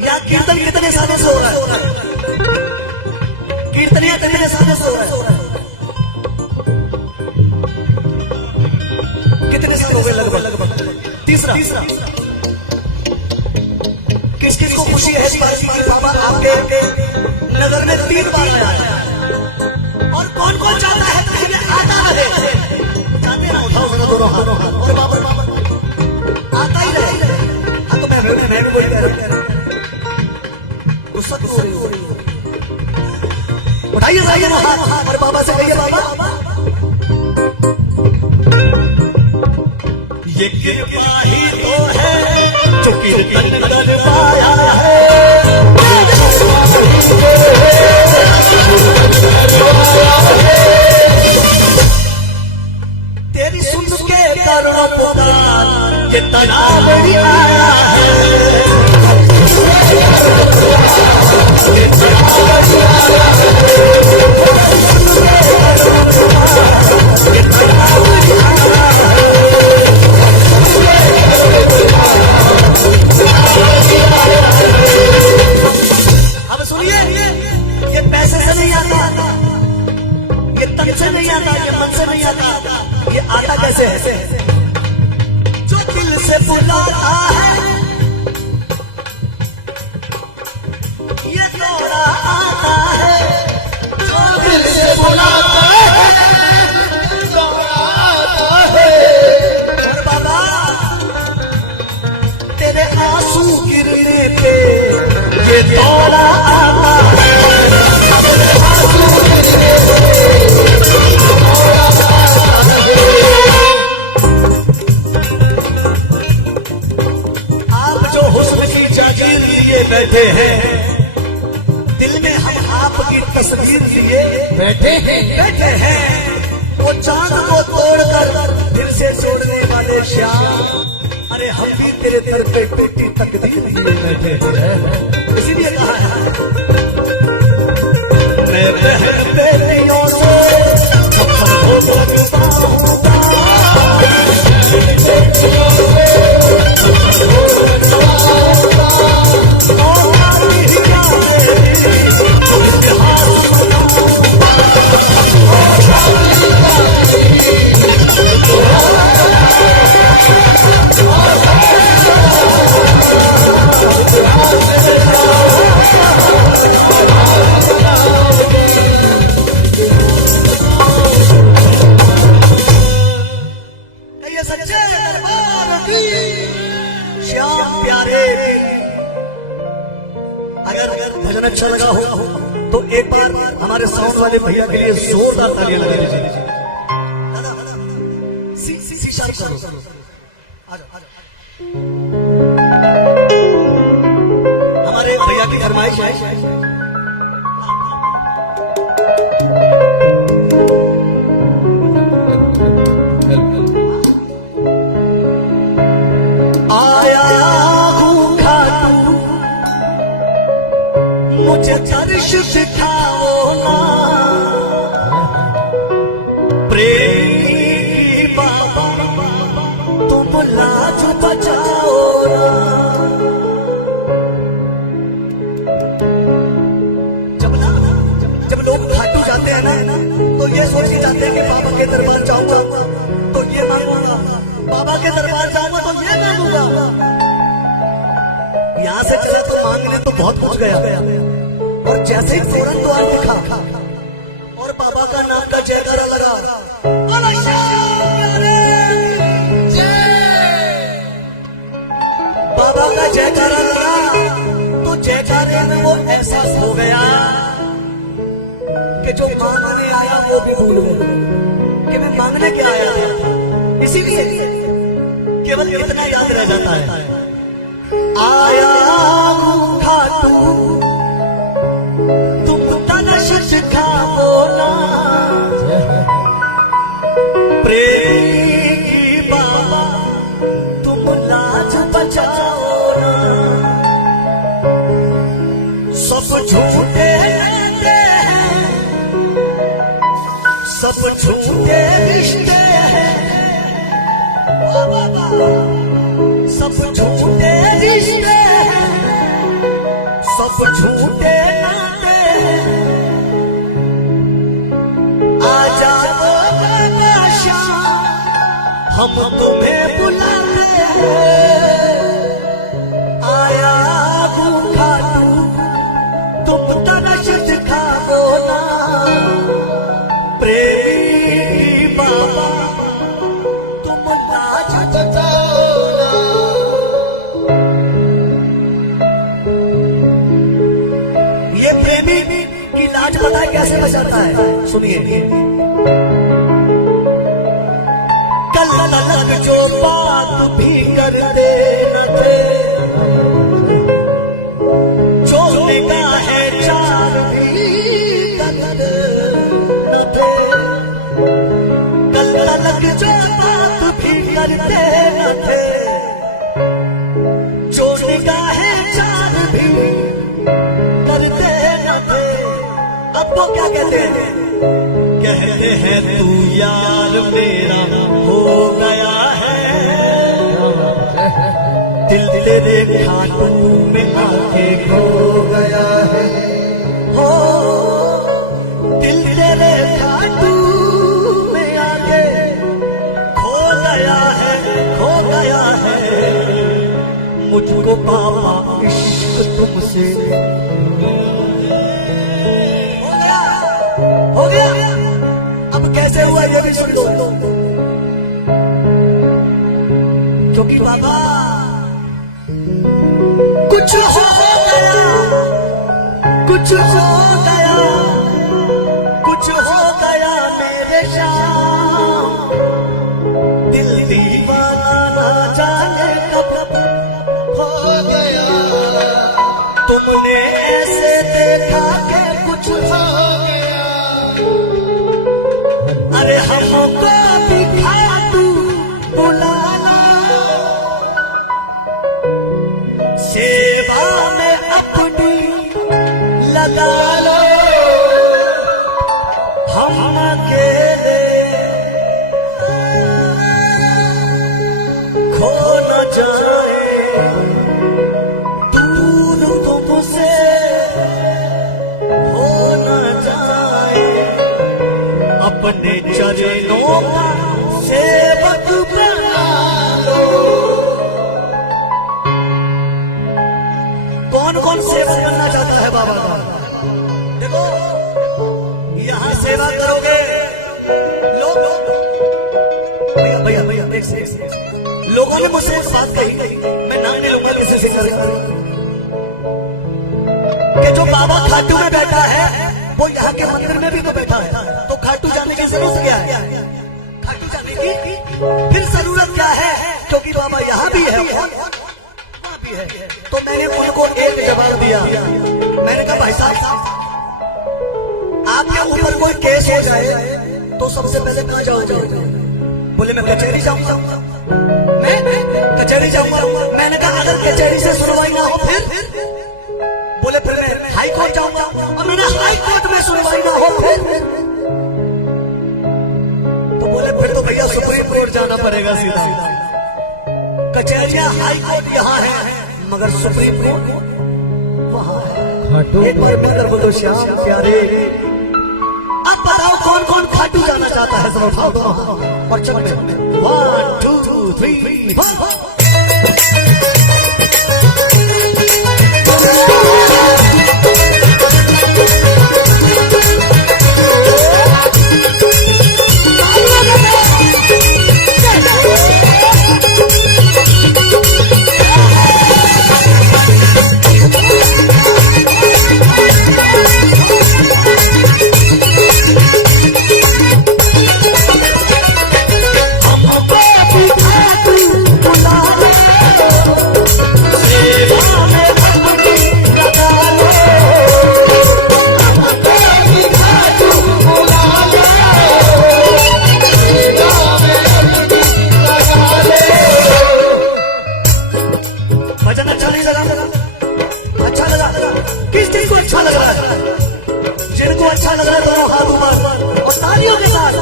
या कीर्तन कितने सालों से हो रहा है? कीर्तनिया कितने सालों से हो रहा है? कितने साल हो गए? लगभग तीसरा। किस किस को खुशी है इस बात की कि बाबा आपके नगर में 3 बार आया? और कौन कौन चाहता है कि ये आता रहे? चाहते ना उठाओ जरा दोनों हाथ और बाबा आता ही रहे। हाँ तो मैं भी बोल रहा गुस्सा क्यों हो रही हो? उठाइए जाइए ना हाथ और बाबा से कहिए बाबा ये कृपा ही तो है जो कीर्तन करवाया है, तेरी सुन के करुणा पुकार ये तनाव नहीं आया है। अब सुनिए, ये पैसे से नहीं आता, ये तन से नहीं आता, ये मन से नहीं आता, ये आता कैसे है? जो दिल से बुलाता है ये दौड़ा आता है, जो दिल से बुलाता है दौड़ा आता है। और बाबा तेरे आंसू गिरने पे ये दौड़ा आता है, आंसू गिरने पे दौड़ा आता है। आप जो हुस्न की जागीर लिए बैठे हैं, दिल में हम आपकी तस्वीर लिए बैठे हैं। वो चांद को तोड़कर दिल से जोड़ने वाले श्याम, अरे हम भी तेरे दर पे टूटी तकदीर लिए बैठे हैं। इसीलिए कहा है मैं बहन बेटियों से भजन अच्छा लगा हो तो एक बार हमारे साउंड वाले भैया के लिए जोरदार तालियां लगा दीजिए। शीशा करो, आ जाओ। हमारे भैया की फरमाइश है। आया हूँ खाटू, मुझे दर्श दिखाओ ना, प्रेमी बाबा तुम लाज बचाओ ना। जब लोग खाटू जाते हैं ना तो ये सोच के जाते हैं कि बाबा के दरबार जाऊंगा तो ये मांगूंगा, बाबा के दरबार जाऊंगा तो ये मांगूंगा। यहाँ से चला तो मांगने तो बहुत कुछ गया, और जैसे ही फौरन द्वार दिखा और बाबा का नाम का जयकारा लगा, बाबा का जयकारा लगा तो जयकारे में वो एहसास हो गया कि जो मांगने आया वो भी भूल गया कि मैं मांगने क्या आया था। इसीलिए केवल इतना याद रह जाता है, आया हूँ खाटू तुम तनश दिखाओ ना, प्रेमी की बाबा तुम लाज बचाओ ना। सब झूठे रहते हैं, सब झूठे रिश्ते हैं, सब झूठे रिश्ते हैं, सब झूठे नाते हैं। आ जाओ बाबा शाम, हम तुम्हें बुलाते हैं। आया हूँ खाटू तुम तनश दिखाओ ना, प्रेमी बाबा तुम लाज बचाओ ना। ये प्रेमी की लाज पता है कैसे बचाता है, सुनिए। कल तलक जो बात भी करते न थे, जो निगाहें चार भी करते न थे, कल तलक जो बात भी करते न थे, जो निगाहें चार भी करते न थे। अब वो क्या कहते हैं, कहते हैं तू यार मेरा हो गया है, दिल तेरे खाटू में आके खो गया है, हो दिल तेरे खाटू में आके खो गया है, खो गया है। मुझको बाबा इश्क तुमसे हो गया। अब कैसे हुआ ये भी सुन लो, क्योंकि बाबा कुछ हो गया, कुछ हो गया, कुछ हो गया मेरे शाम, दिल दीवाना ना जाने कब हो गया। तुमने ऐसे देखा कि कुछ हो गया, अरे हमको भी खाटू बुलाना, सेवा में अपनी लगा लो, हम अकेले खो न जाए, दूर तुमसे हो न जाए। अपने चरणों का सेवक बना लो। कौन कौन सेवक बनना चाहता है बाबा का? देखो यहाँ सेवा करोगे लोग, भैया भैया भैया लोगों ने मुझसे एक बात कही, मैं नाम नहीं लूंगा किसी से करेगा, कि जो बाबा खाटू में बैठा है वो यहाँ के मंदिर में भी तो बैठा है, तो खाटू जाने की जरूरत क्या है? खाटू जाने की फिर जरूरत क्या है क्योंकि बाबा यहाँ भी है, वहाँ भी है। तो मैंने उनको एक जवाब दिया, मैंने कहा भाई साहब आपके ऊपर कोई केस हो जाए तो सबसे पहले कहाँ जाओगे? बोले मैं कचहरी जाऊंगा, मैं कचहरी जाऊंगा। मैंने कहा अगर कचहरी से सुनवाई ना हो फिर? बोले फिर मैं हाई कोर्ट जाऊंगा। और मैंने हाई कोर्ट में सुनवाई ना हो फिर? तो बोले फिर तो भैया सुप्रीम कोर्ट जाना पड़ेगा सीधा। कचहरियां हाई कोर्ट यहाँ है मगर सुप्रीम कोर्ट वहाँ है। एक बार मिलकर बोलो श्याम प्यारे, अब बताओ कौन कौन खाटू जाना चाहता है? सब उठाओ दो और चलते 1 2 3 4। जिनको अच्छा लग रहा है दोनों हाथ ऊपर और तालियों के साथ।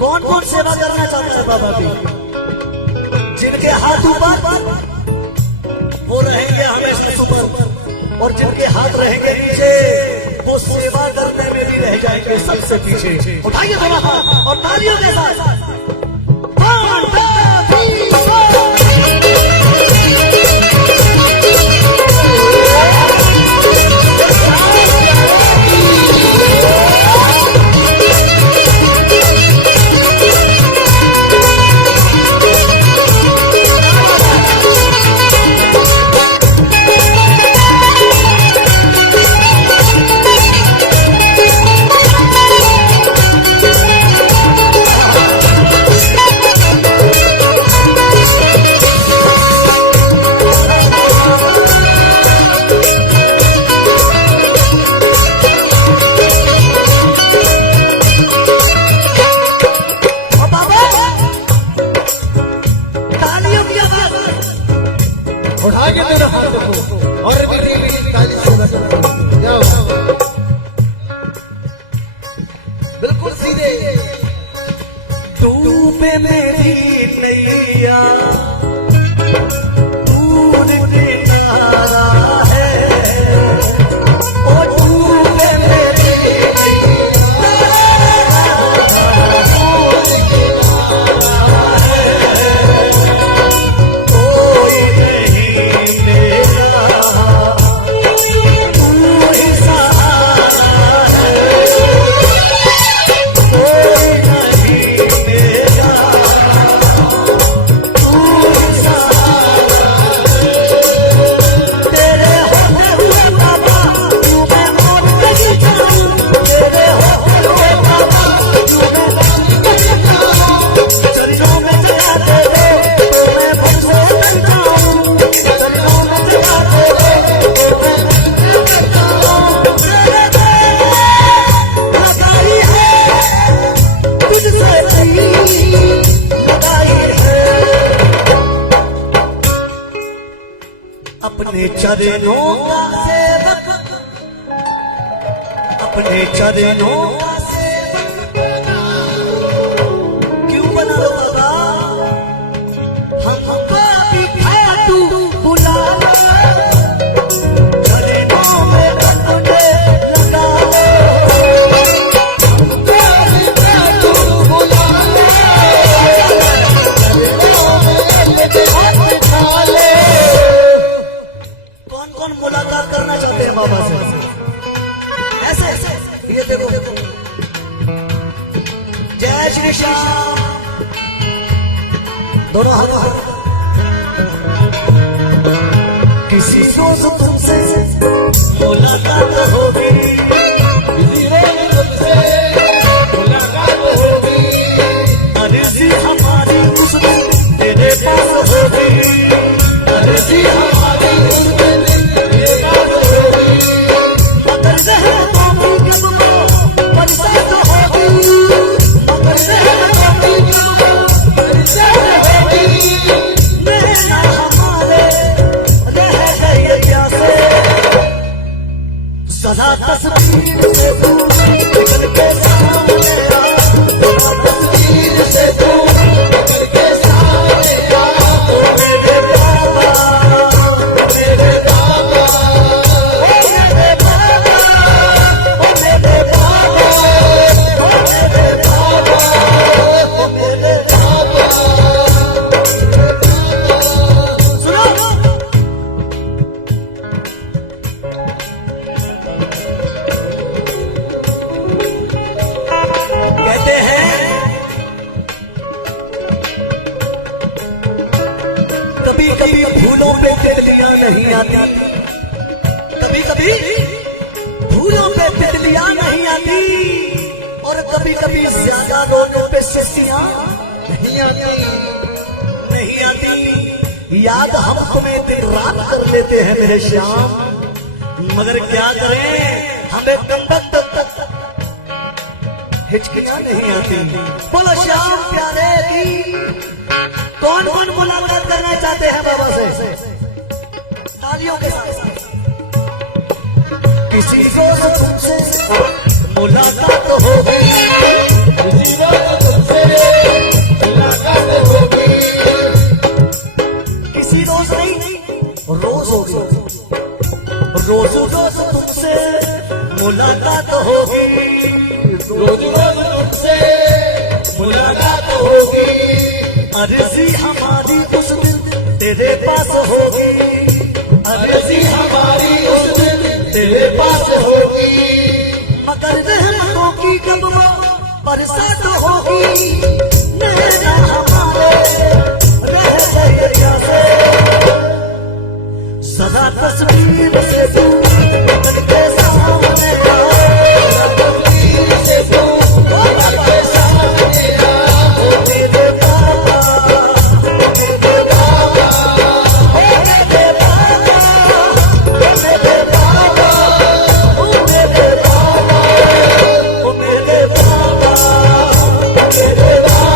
कौन कौन सेवा करना चाहता है बाबा की? जिनके हाथ ऊपर वो रहेंगे हमेशा ऊपर, और जिनके हाथ रहेंगे नीचे वो सेवा करने में भी रह जाएंगे सबसे पीछे। उठाइए दोनों हाथ और तालियों के साथ। 1 2 3 4। उठाइए मेरे हाथ को और मेरी ताली सुना जाओ, बिल्कुल सीधे। डूबे मेरी नैया दूर किनारा है, ओ डूबे मेरी अपने चरणों का सेवक, अपने चरणों का सेवक क्यों बना लो बाबा, हमको भी खाटू बुला लो, चरणों में अपने लगा लो, हमको भी खाटू बुला लो, कौन कौन मुलाकात करना चाहते हैं बाबा से? ऐसे ये देखो, जय श्री श्याम, दोनों हाथ किसी को तुमसे मुलाकात होगी, किसी को तुमसे मुलाकात होगी, अर्जी हमारी उस दिन तेरे पास होगी, अर्जी हमारी उस दिन तेरे पास होगी, मगर रहमतों की कदमों बरसात होगी, मगर रहमतों की कदमों बरसात होगी, नैना हमारे रह गए प्यासे, सदा तस्वीर से तू निकल के सामने आ, सदा तस्वीर से तू निकल के सामने आ, ओ मेरे बाबा, ओ मेरे बाबा, ओ मेरे बाबा, ओ मेरे बाबा, ओ मेरे बाबा, ओ मेरे बाबा। सुनो कहते हैं कभी कभी फूलों पे तितलियां नहीं आती, कभी कभी फूलों पे तितलियां नहीं आती, और कभी कभी ज्यादा रोने पे सिस्सियां नहीं आती, नहीं आती। याद हम तुम्हें दिन रात कर लेते हैं मेरे श्याम, मगर क्या करें हमें कब तक हिचकिचां नहीं आती। बोलो श्याम प्यारे की कौन कौन मुलाकात करना चाहते हैं बाबा से? तालियों के साथ। किसी को तुमसे मुलाकात होगी, किसी को तुमसे मुलाकात होगी, किसी रोज नहीं रोज होगी, रोज रोज तुमसे मुलाकात होगी, रोज रोज तुमसे मुलाकात होगी, अर्जी हमारी उस दिन तेरे पास होगी, अर्जी हमारी उस दिन तेरे पास होगी, मगर रहमतों की कब बरसात होगी, नैना हमारे रह गए प्यासे, सदा तस्वीर से तू निकल के सामने आ, तस्वीर से तू निकल के सामने आ, ओ मेरे बाबा, ओ मेरे बाबा, ओ मेरे बाबा, ओ मेरे बाबा, ओ मेरे बाबा, ओ मेरे बाबा, ओ मेरे बाबा।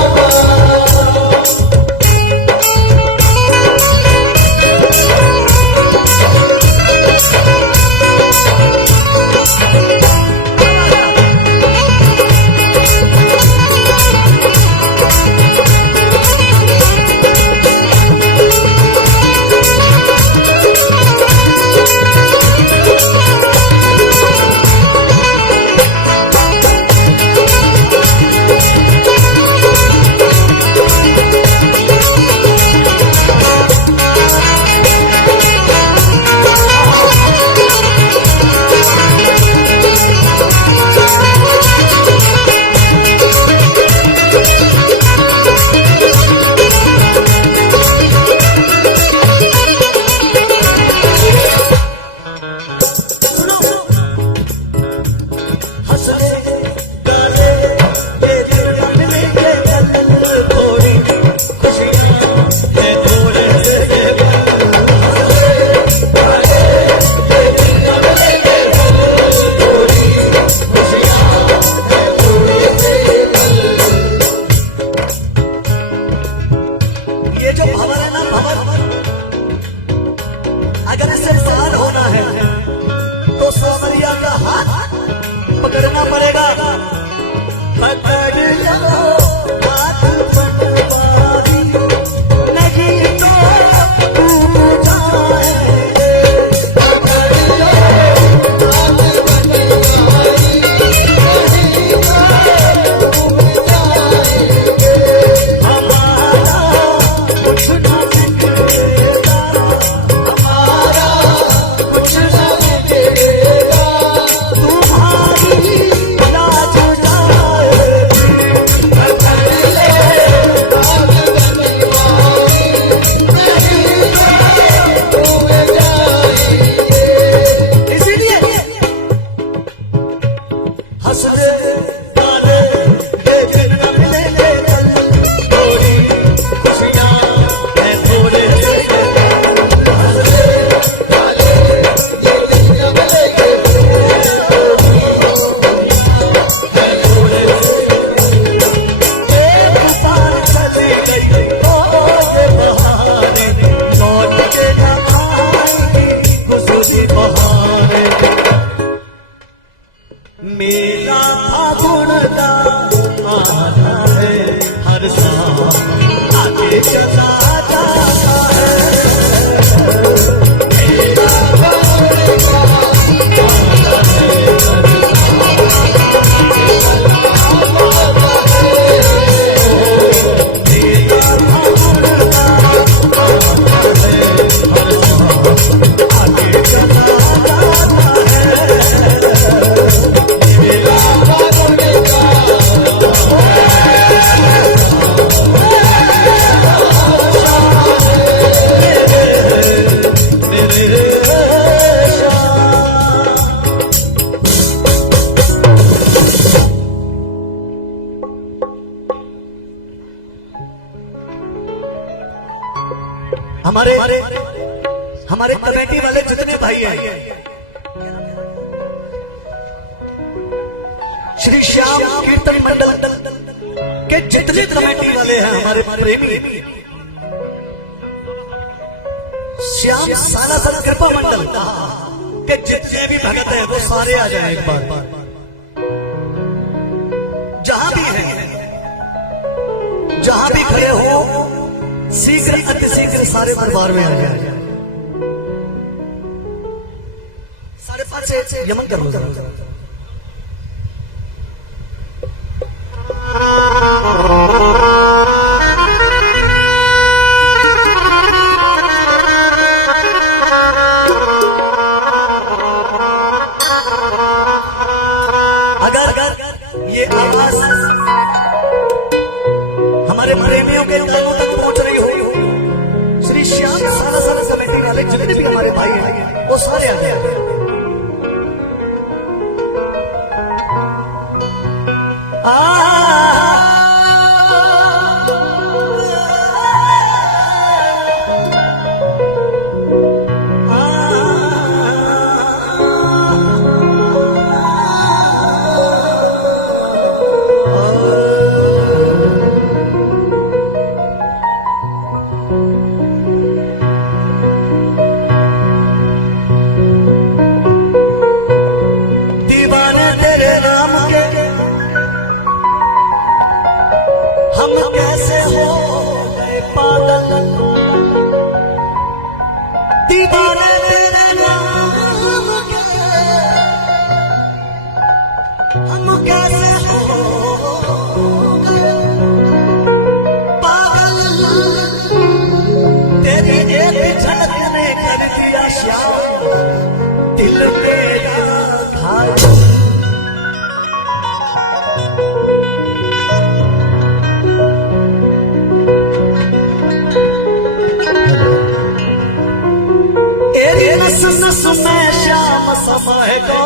हर सांस आगे चला जाता है। हमारे कमेटी वाले जितने भाई हैं, श्री श्याम कीर्तन मंडल के जितने कमेटी वाले हैं, हमारे प्रेमी श्याम सालासर कृपा मंडल के जितने भी भगत हैं वो सारे आ जाए एक बार, जहां भी हैं, जहां भी खड़े हो, शीघ्र अतिशीघ्र सारे दरबार में आ जाए। 5:30 से यमन कर लो जरा। अगर ये आवाज हमारे प्रेमियों के कानों तक पहुंच रही हो, श्री श्याम सालासर कमेटी वाले जितने भी हमारे भाई हैं वो सारे आ गए। दीवाने तेरे नाम के हम कैसे हो गए पागल, दीवाने तेरे नाम के हम कैसे हो गए पागल, तेरी एक झलक ने कर दिया श्याम दिल मेरा घायल। नस में श्याम समाएगा,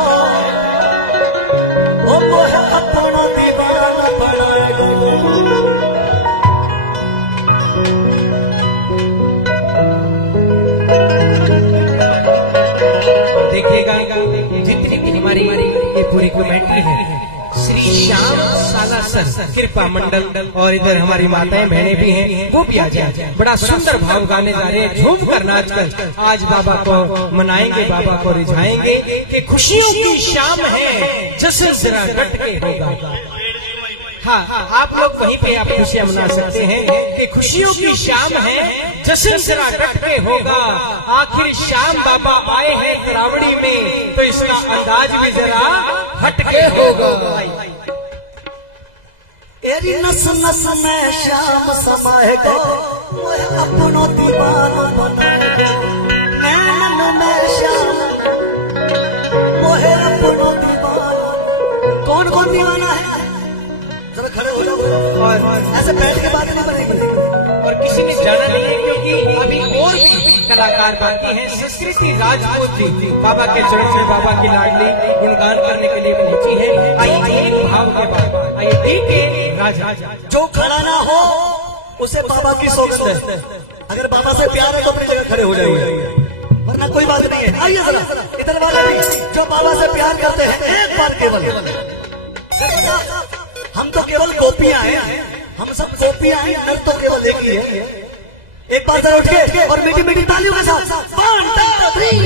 वो मोह अपना दीवाना बनाएगा। देखिएगा जितनी भी हमारी ये पूरी कमेटी है, श्री श्याम सालासर कृपा मंडल, और इधर हमारी माताएं बहनें भी हैं, वो भी आ जाए। बड़ा सुंदर भाव गाने जा रहे हैं, झूम कर नाच कर आज बाबा को मनाएंगे, बाबा को रिझाएंगे कि खुशियों की शाम है, जश्न जरा डट के होगा। हाँ, आप लोग वहीं पे आप खुशियां मना सकते हैं कि खुशियों की शाम है, जश्न जरा डट के होगा। आखिर श्याम बाबा आए हैं तरावड़ी में, तो इसका अंदाज भी जरा हटके होगा। तेरी नस नस में श्याम समाएगा, मोह अपनो दीवाना बनाएगा। नैन में श्याम मोह अपनो दीवाना। कौन कौन दीवाना है? जरा खड़े हो जाओ और ऐसे बैठ के बात नहीं बनेगी। और किसी ने जाना नहीं है, क्योंकि अभी और भी कलाकार बाकी हैं। संस्कृति राजपूत जी बाबा के चरणों में बाबा की लाडली गुणगान करने के लिए पहुंची है। आइए एक भाव के बाद आइए देखिए राजा। जो खड़ा ना हो उसे बाबा की सोच है। अगर बाबा से प्यार है तो अपनी जगह खड़े हो जाइए, वरना कोई बात नहीं है। आइए जरा इधर वाले भी जो बाबा से प्यार करते हैं, एक बार केवल, हम तो केवल गोपियां हैं, हम सब गोपियां हैं, नर तो केवल एक ही है। एक बार जरा उठ के और मीठी मीठी तालियों के साथ 1 2 3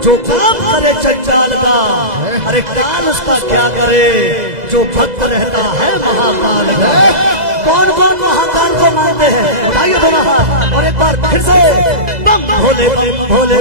जो काम करे चंडाल का, अरे काल उसका क्या करे, जो भक्त रहता है महाकाल का। कौन कौन महाकाल को मानते हैं, बताइए दोनों हाथ, और एक बार फिर से बम भोले भोले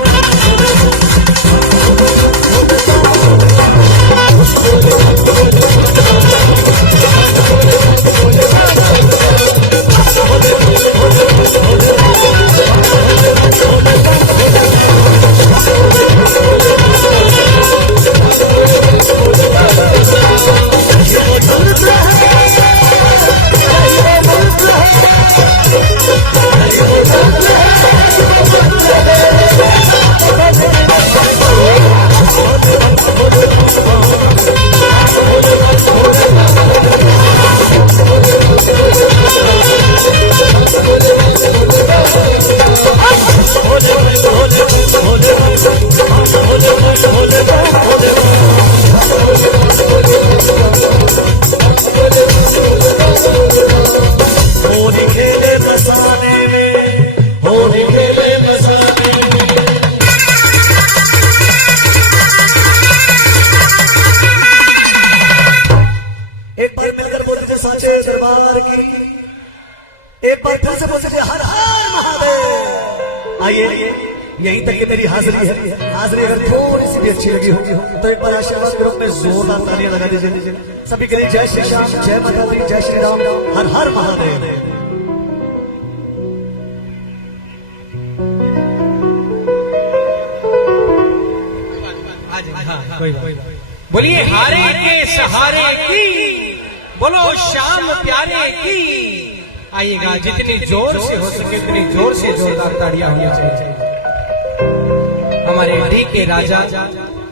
एक बार फिर से बोलते थे हर हर महादेव। आइए यहीं तक ये मेरी हाजिरी है। हाजिरी अगर थोड़ी सी भी अच्छी लगी होगी तो एक बार आशीर्वाद के रूप में जोरदार तालियां लगा दीजिए सभी के लिए। जय श्री श्याम, जय माता दी, जय श्री राम, हर हर महादेव। बोलिए हारे के सहारे की, बोलो श्याम प्यारे की। आइएगा, जितनी जोर से हो सके उतनी जोर से जोरदार तालियां होनी चाहिए। हमारे डी के राजा,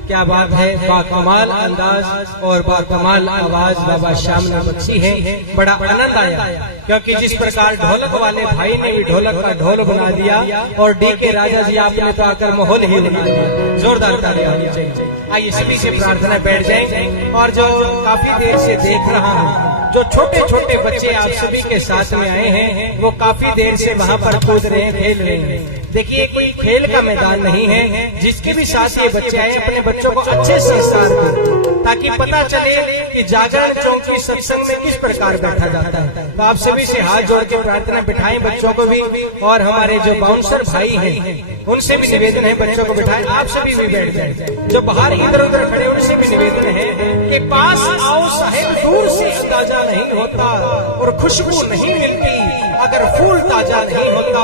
क्या बात है, बाकमाल अंदाज और बाकमाल आवाज बाबा श्याम ने बख्शी है। बड़ा आनंद आया क्योंकि जिस प्रकार ढोलक वाले भाई ने भी ढोलक का ढोल बना दिया और डी के राजा जी आपने तो आकर माहौल ही बना दिया। जोरदार तालियां होनी चाहिए। आइए सभी से प्रार्थना बैठ जाएं। और जो काफी देर से देख रहा हूँ, जो छोटे छोटे बच्चे आप सभी के साथ में आए हैं, वो काफी देर से वहाँ पर कूद रहे हैं, खेल रहे हैं। देखिए कोई खेल का मैदान नहीं है। जिसके भी साथ ये बच्चे आए, अपने बच्चों को अच्छे संस्कार दें ताकि पता चले कि जागरण चौकी सत्संग में किस प्रकार बैठा जाता है। तो आप सभी से हाथ जोड़ के प्रार्थना बिठाएं बच्चों को भी, और हमारे जो बाउंसर भाई हैं उनसे भी निवेदन है बच्चों को बिठाएं। आप सभी भी बैठ जाएं। जो बाहर इधर उधर खड़े उनसे भी निवेदन है कि पास आओ साहेब, दूर से ताजा नहीं होता और खुशबू नहीं मिलती अगर फूल ताजा नहीं होता।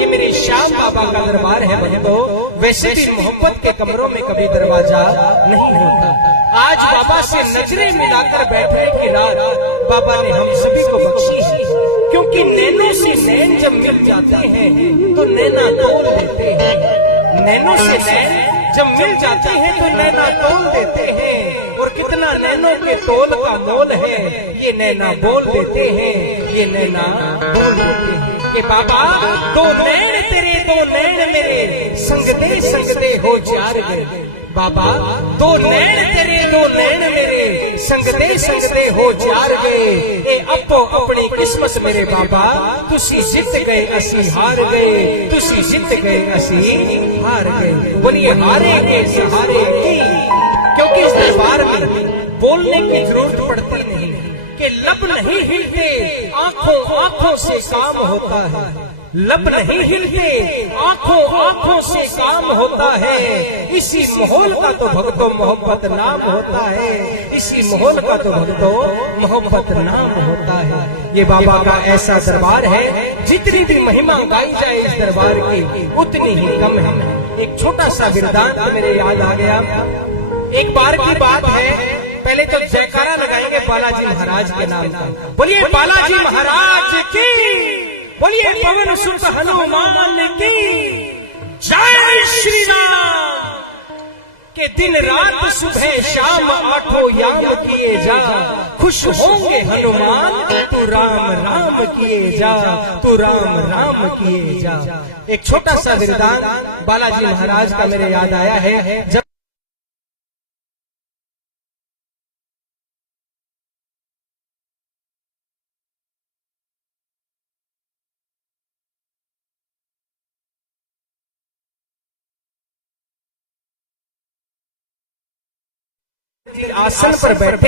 ये मेरे श्याम बाबा का दरबार है बंदो। वैसे भी मोहब्बत के कमरों में कभी दरवाजा नहीं होता। आज बाबा से नजरें मिलाकर बैठने की रात बाबा ने हम सभी को बख्शी है, क्योंकि नैनों से नैन जब मिल जाते हैं तो नैना तोल देते हैं। नैनों से नैन जब मिल जाते हैं तो नैना तोल देते हैं। और कितना नैनों के तोल का मोल है, ये नैना बोल देते हैं, ये नैना बोल देते हैं कि बाबा दो नैन तेरे, दो नैन मेरे, संगते हो चार गए। बाबा दो नैन तेरे, दो नैन मेरे, संगते हो चार गए। ए अपो अपनी किस्मत मेरे बाबा, तुसी जित गए असी हार गए, तुसी जित गए असी हार गए। बोलिए हारे के सहारे की, क्योंकि इस दरबार में बोलने की जरूरत पड़ती नहीं कि लब नहीं हिलते, आंखों से काम होता है। लब नहीं हिलते, आंखों से काम होता है। इसी माहौल का तो भक्तों मोहब्बत नाम होता है। इसी माहौल का तो भक्तों मोहब्बत नाम होता है। ये बाबा का ऐसा दरबार है, जितनी भी महिमा गाई जाए इस दरबार की उतनी ही कम है। एक छोटा सा वरदान मेरे याद आ गया। एक बार की बात है, पहले तो जयकारा लगाएंगे बालाजी महाराज के नाम का। बोलिए बालाजी महाराज की, बोलिए पवन सुत हनुमान की जय श्री राम। के दिन रात सुबह शाम आठों याम किए जा, खुश होंगे हनुमान तू राम राम किए जा, तू राम राम किए जा। एक छोटा सा वरदान बालाजी महाराज का मेरे याद आया है। जब आसन पर बैठे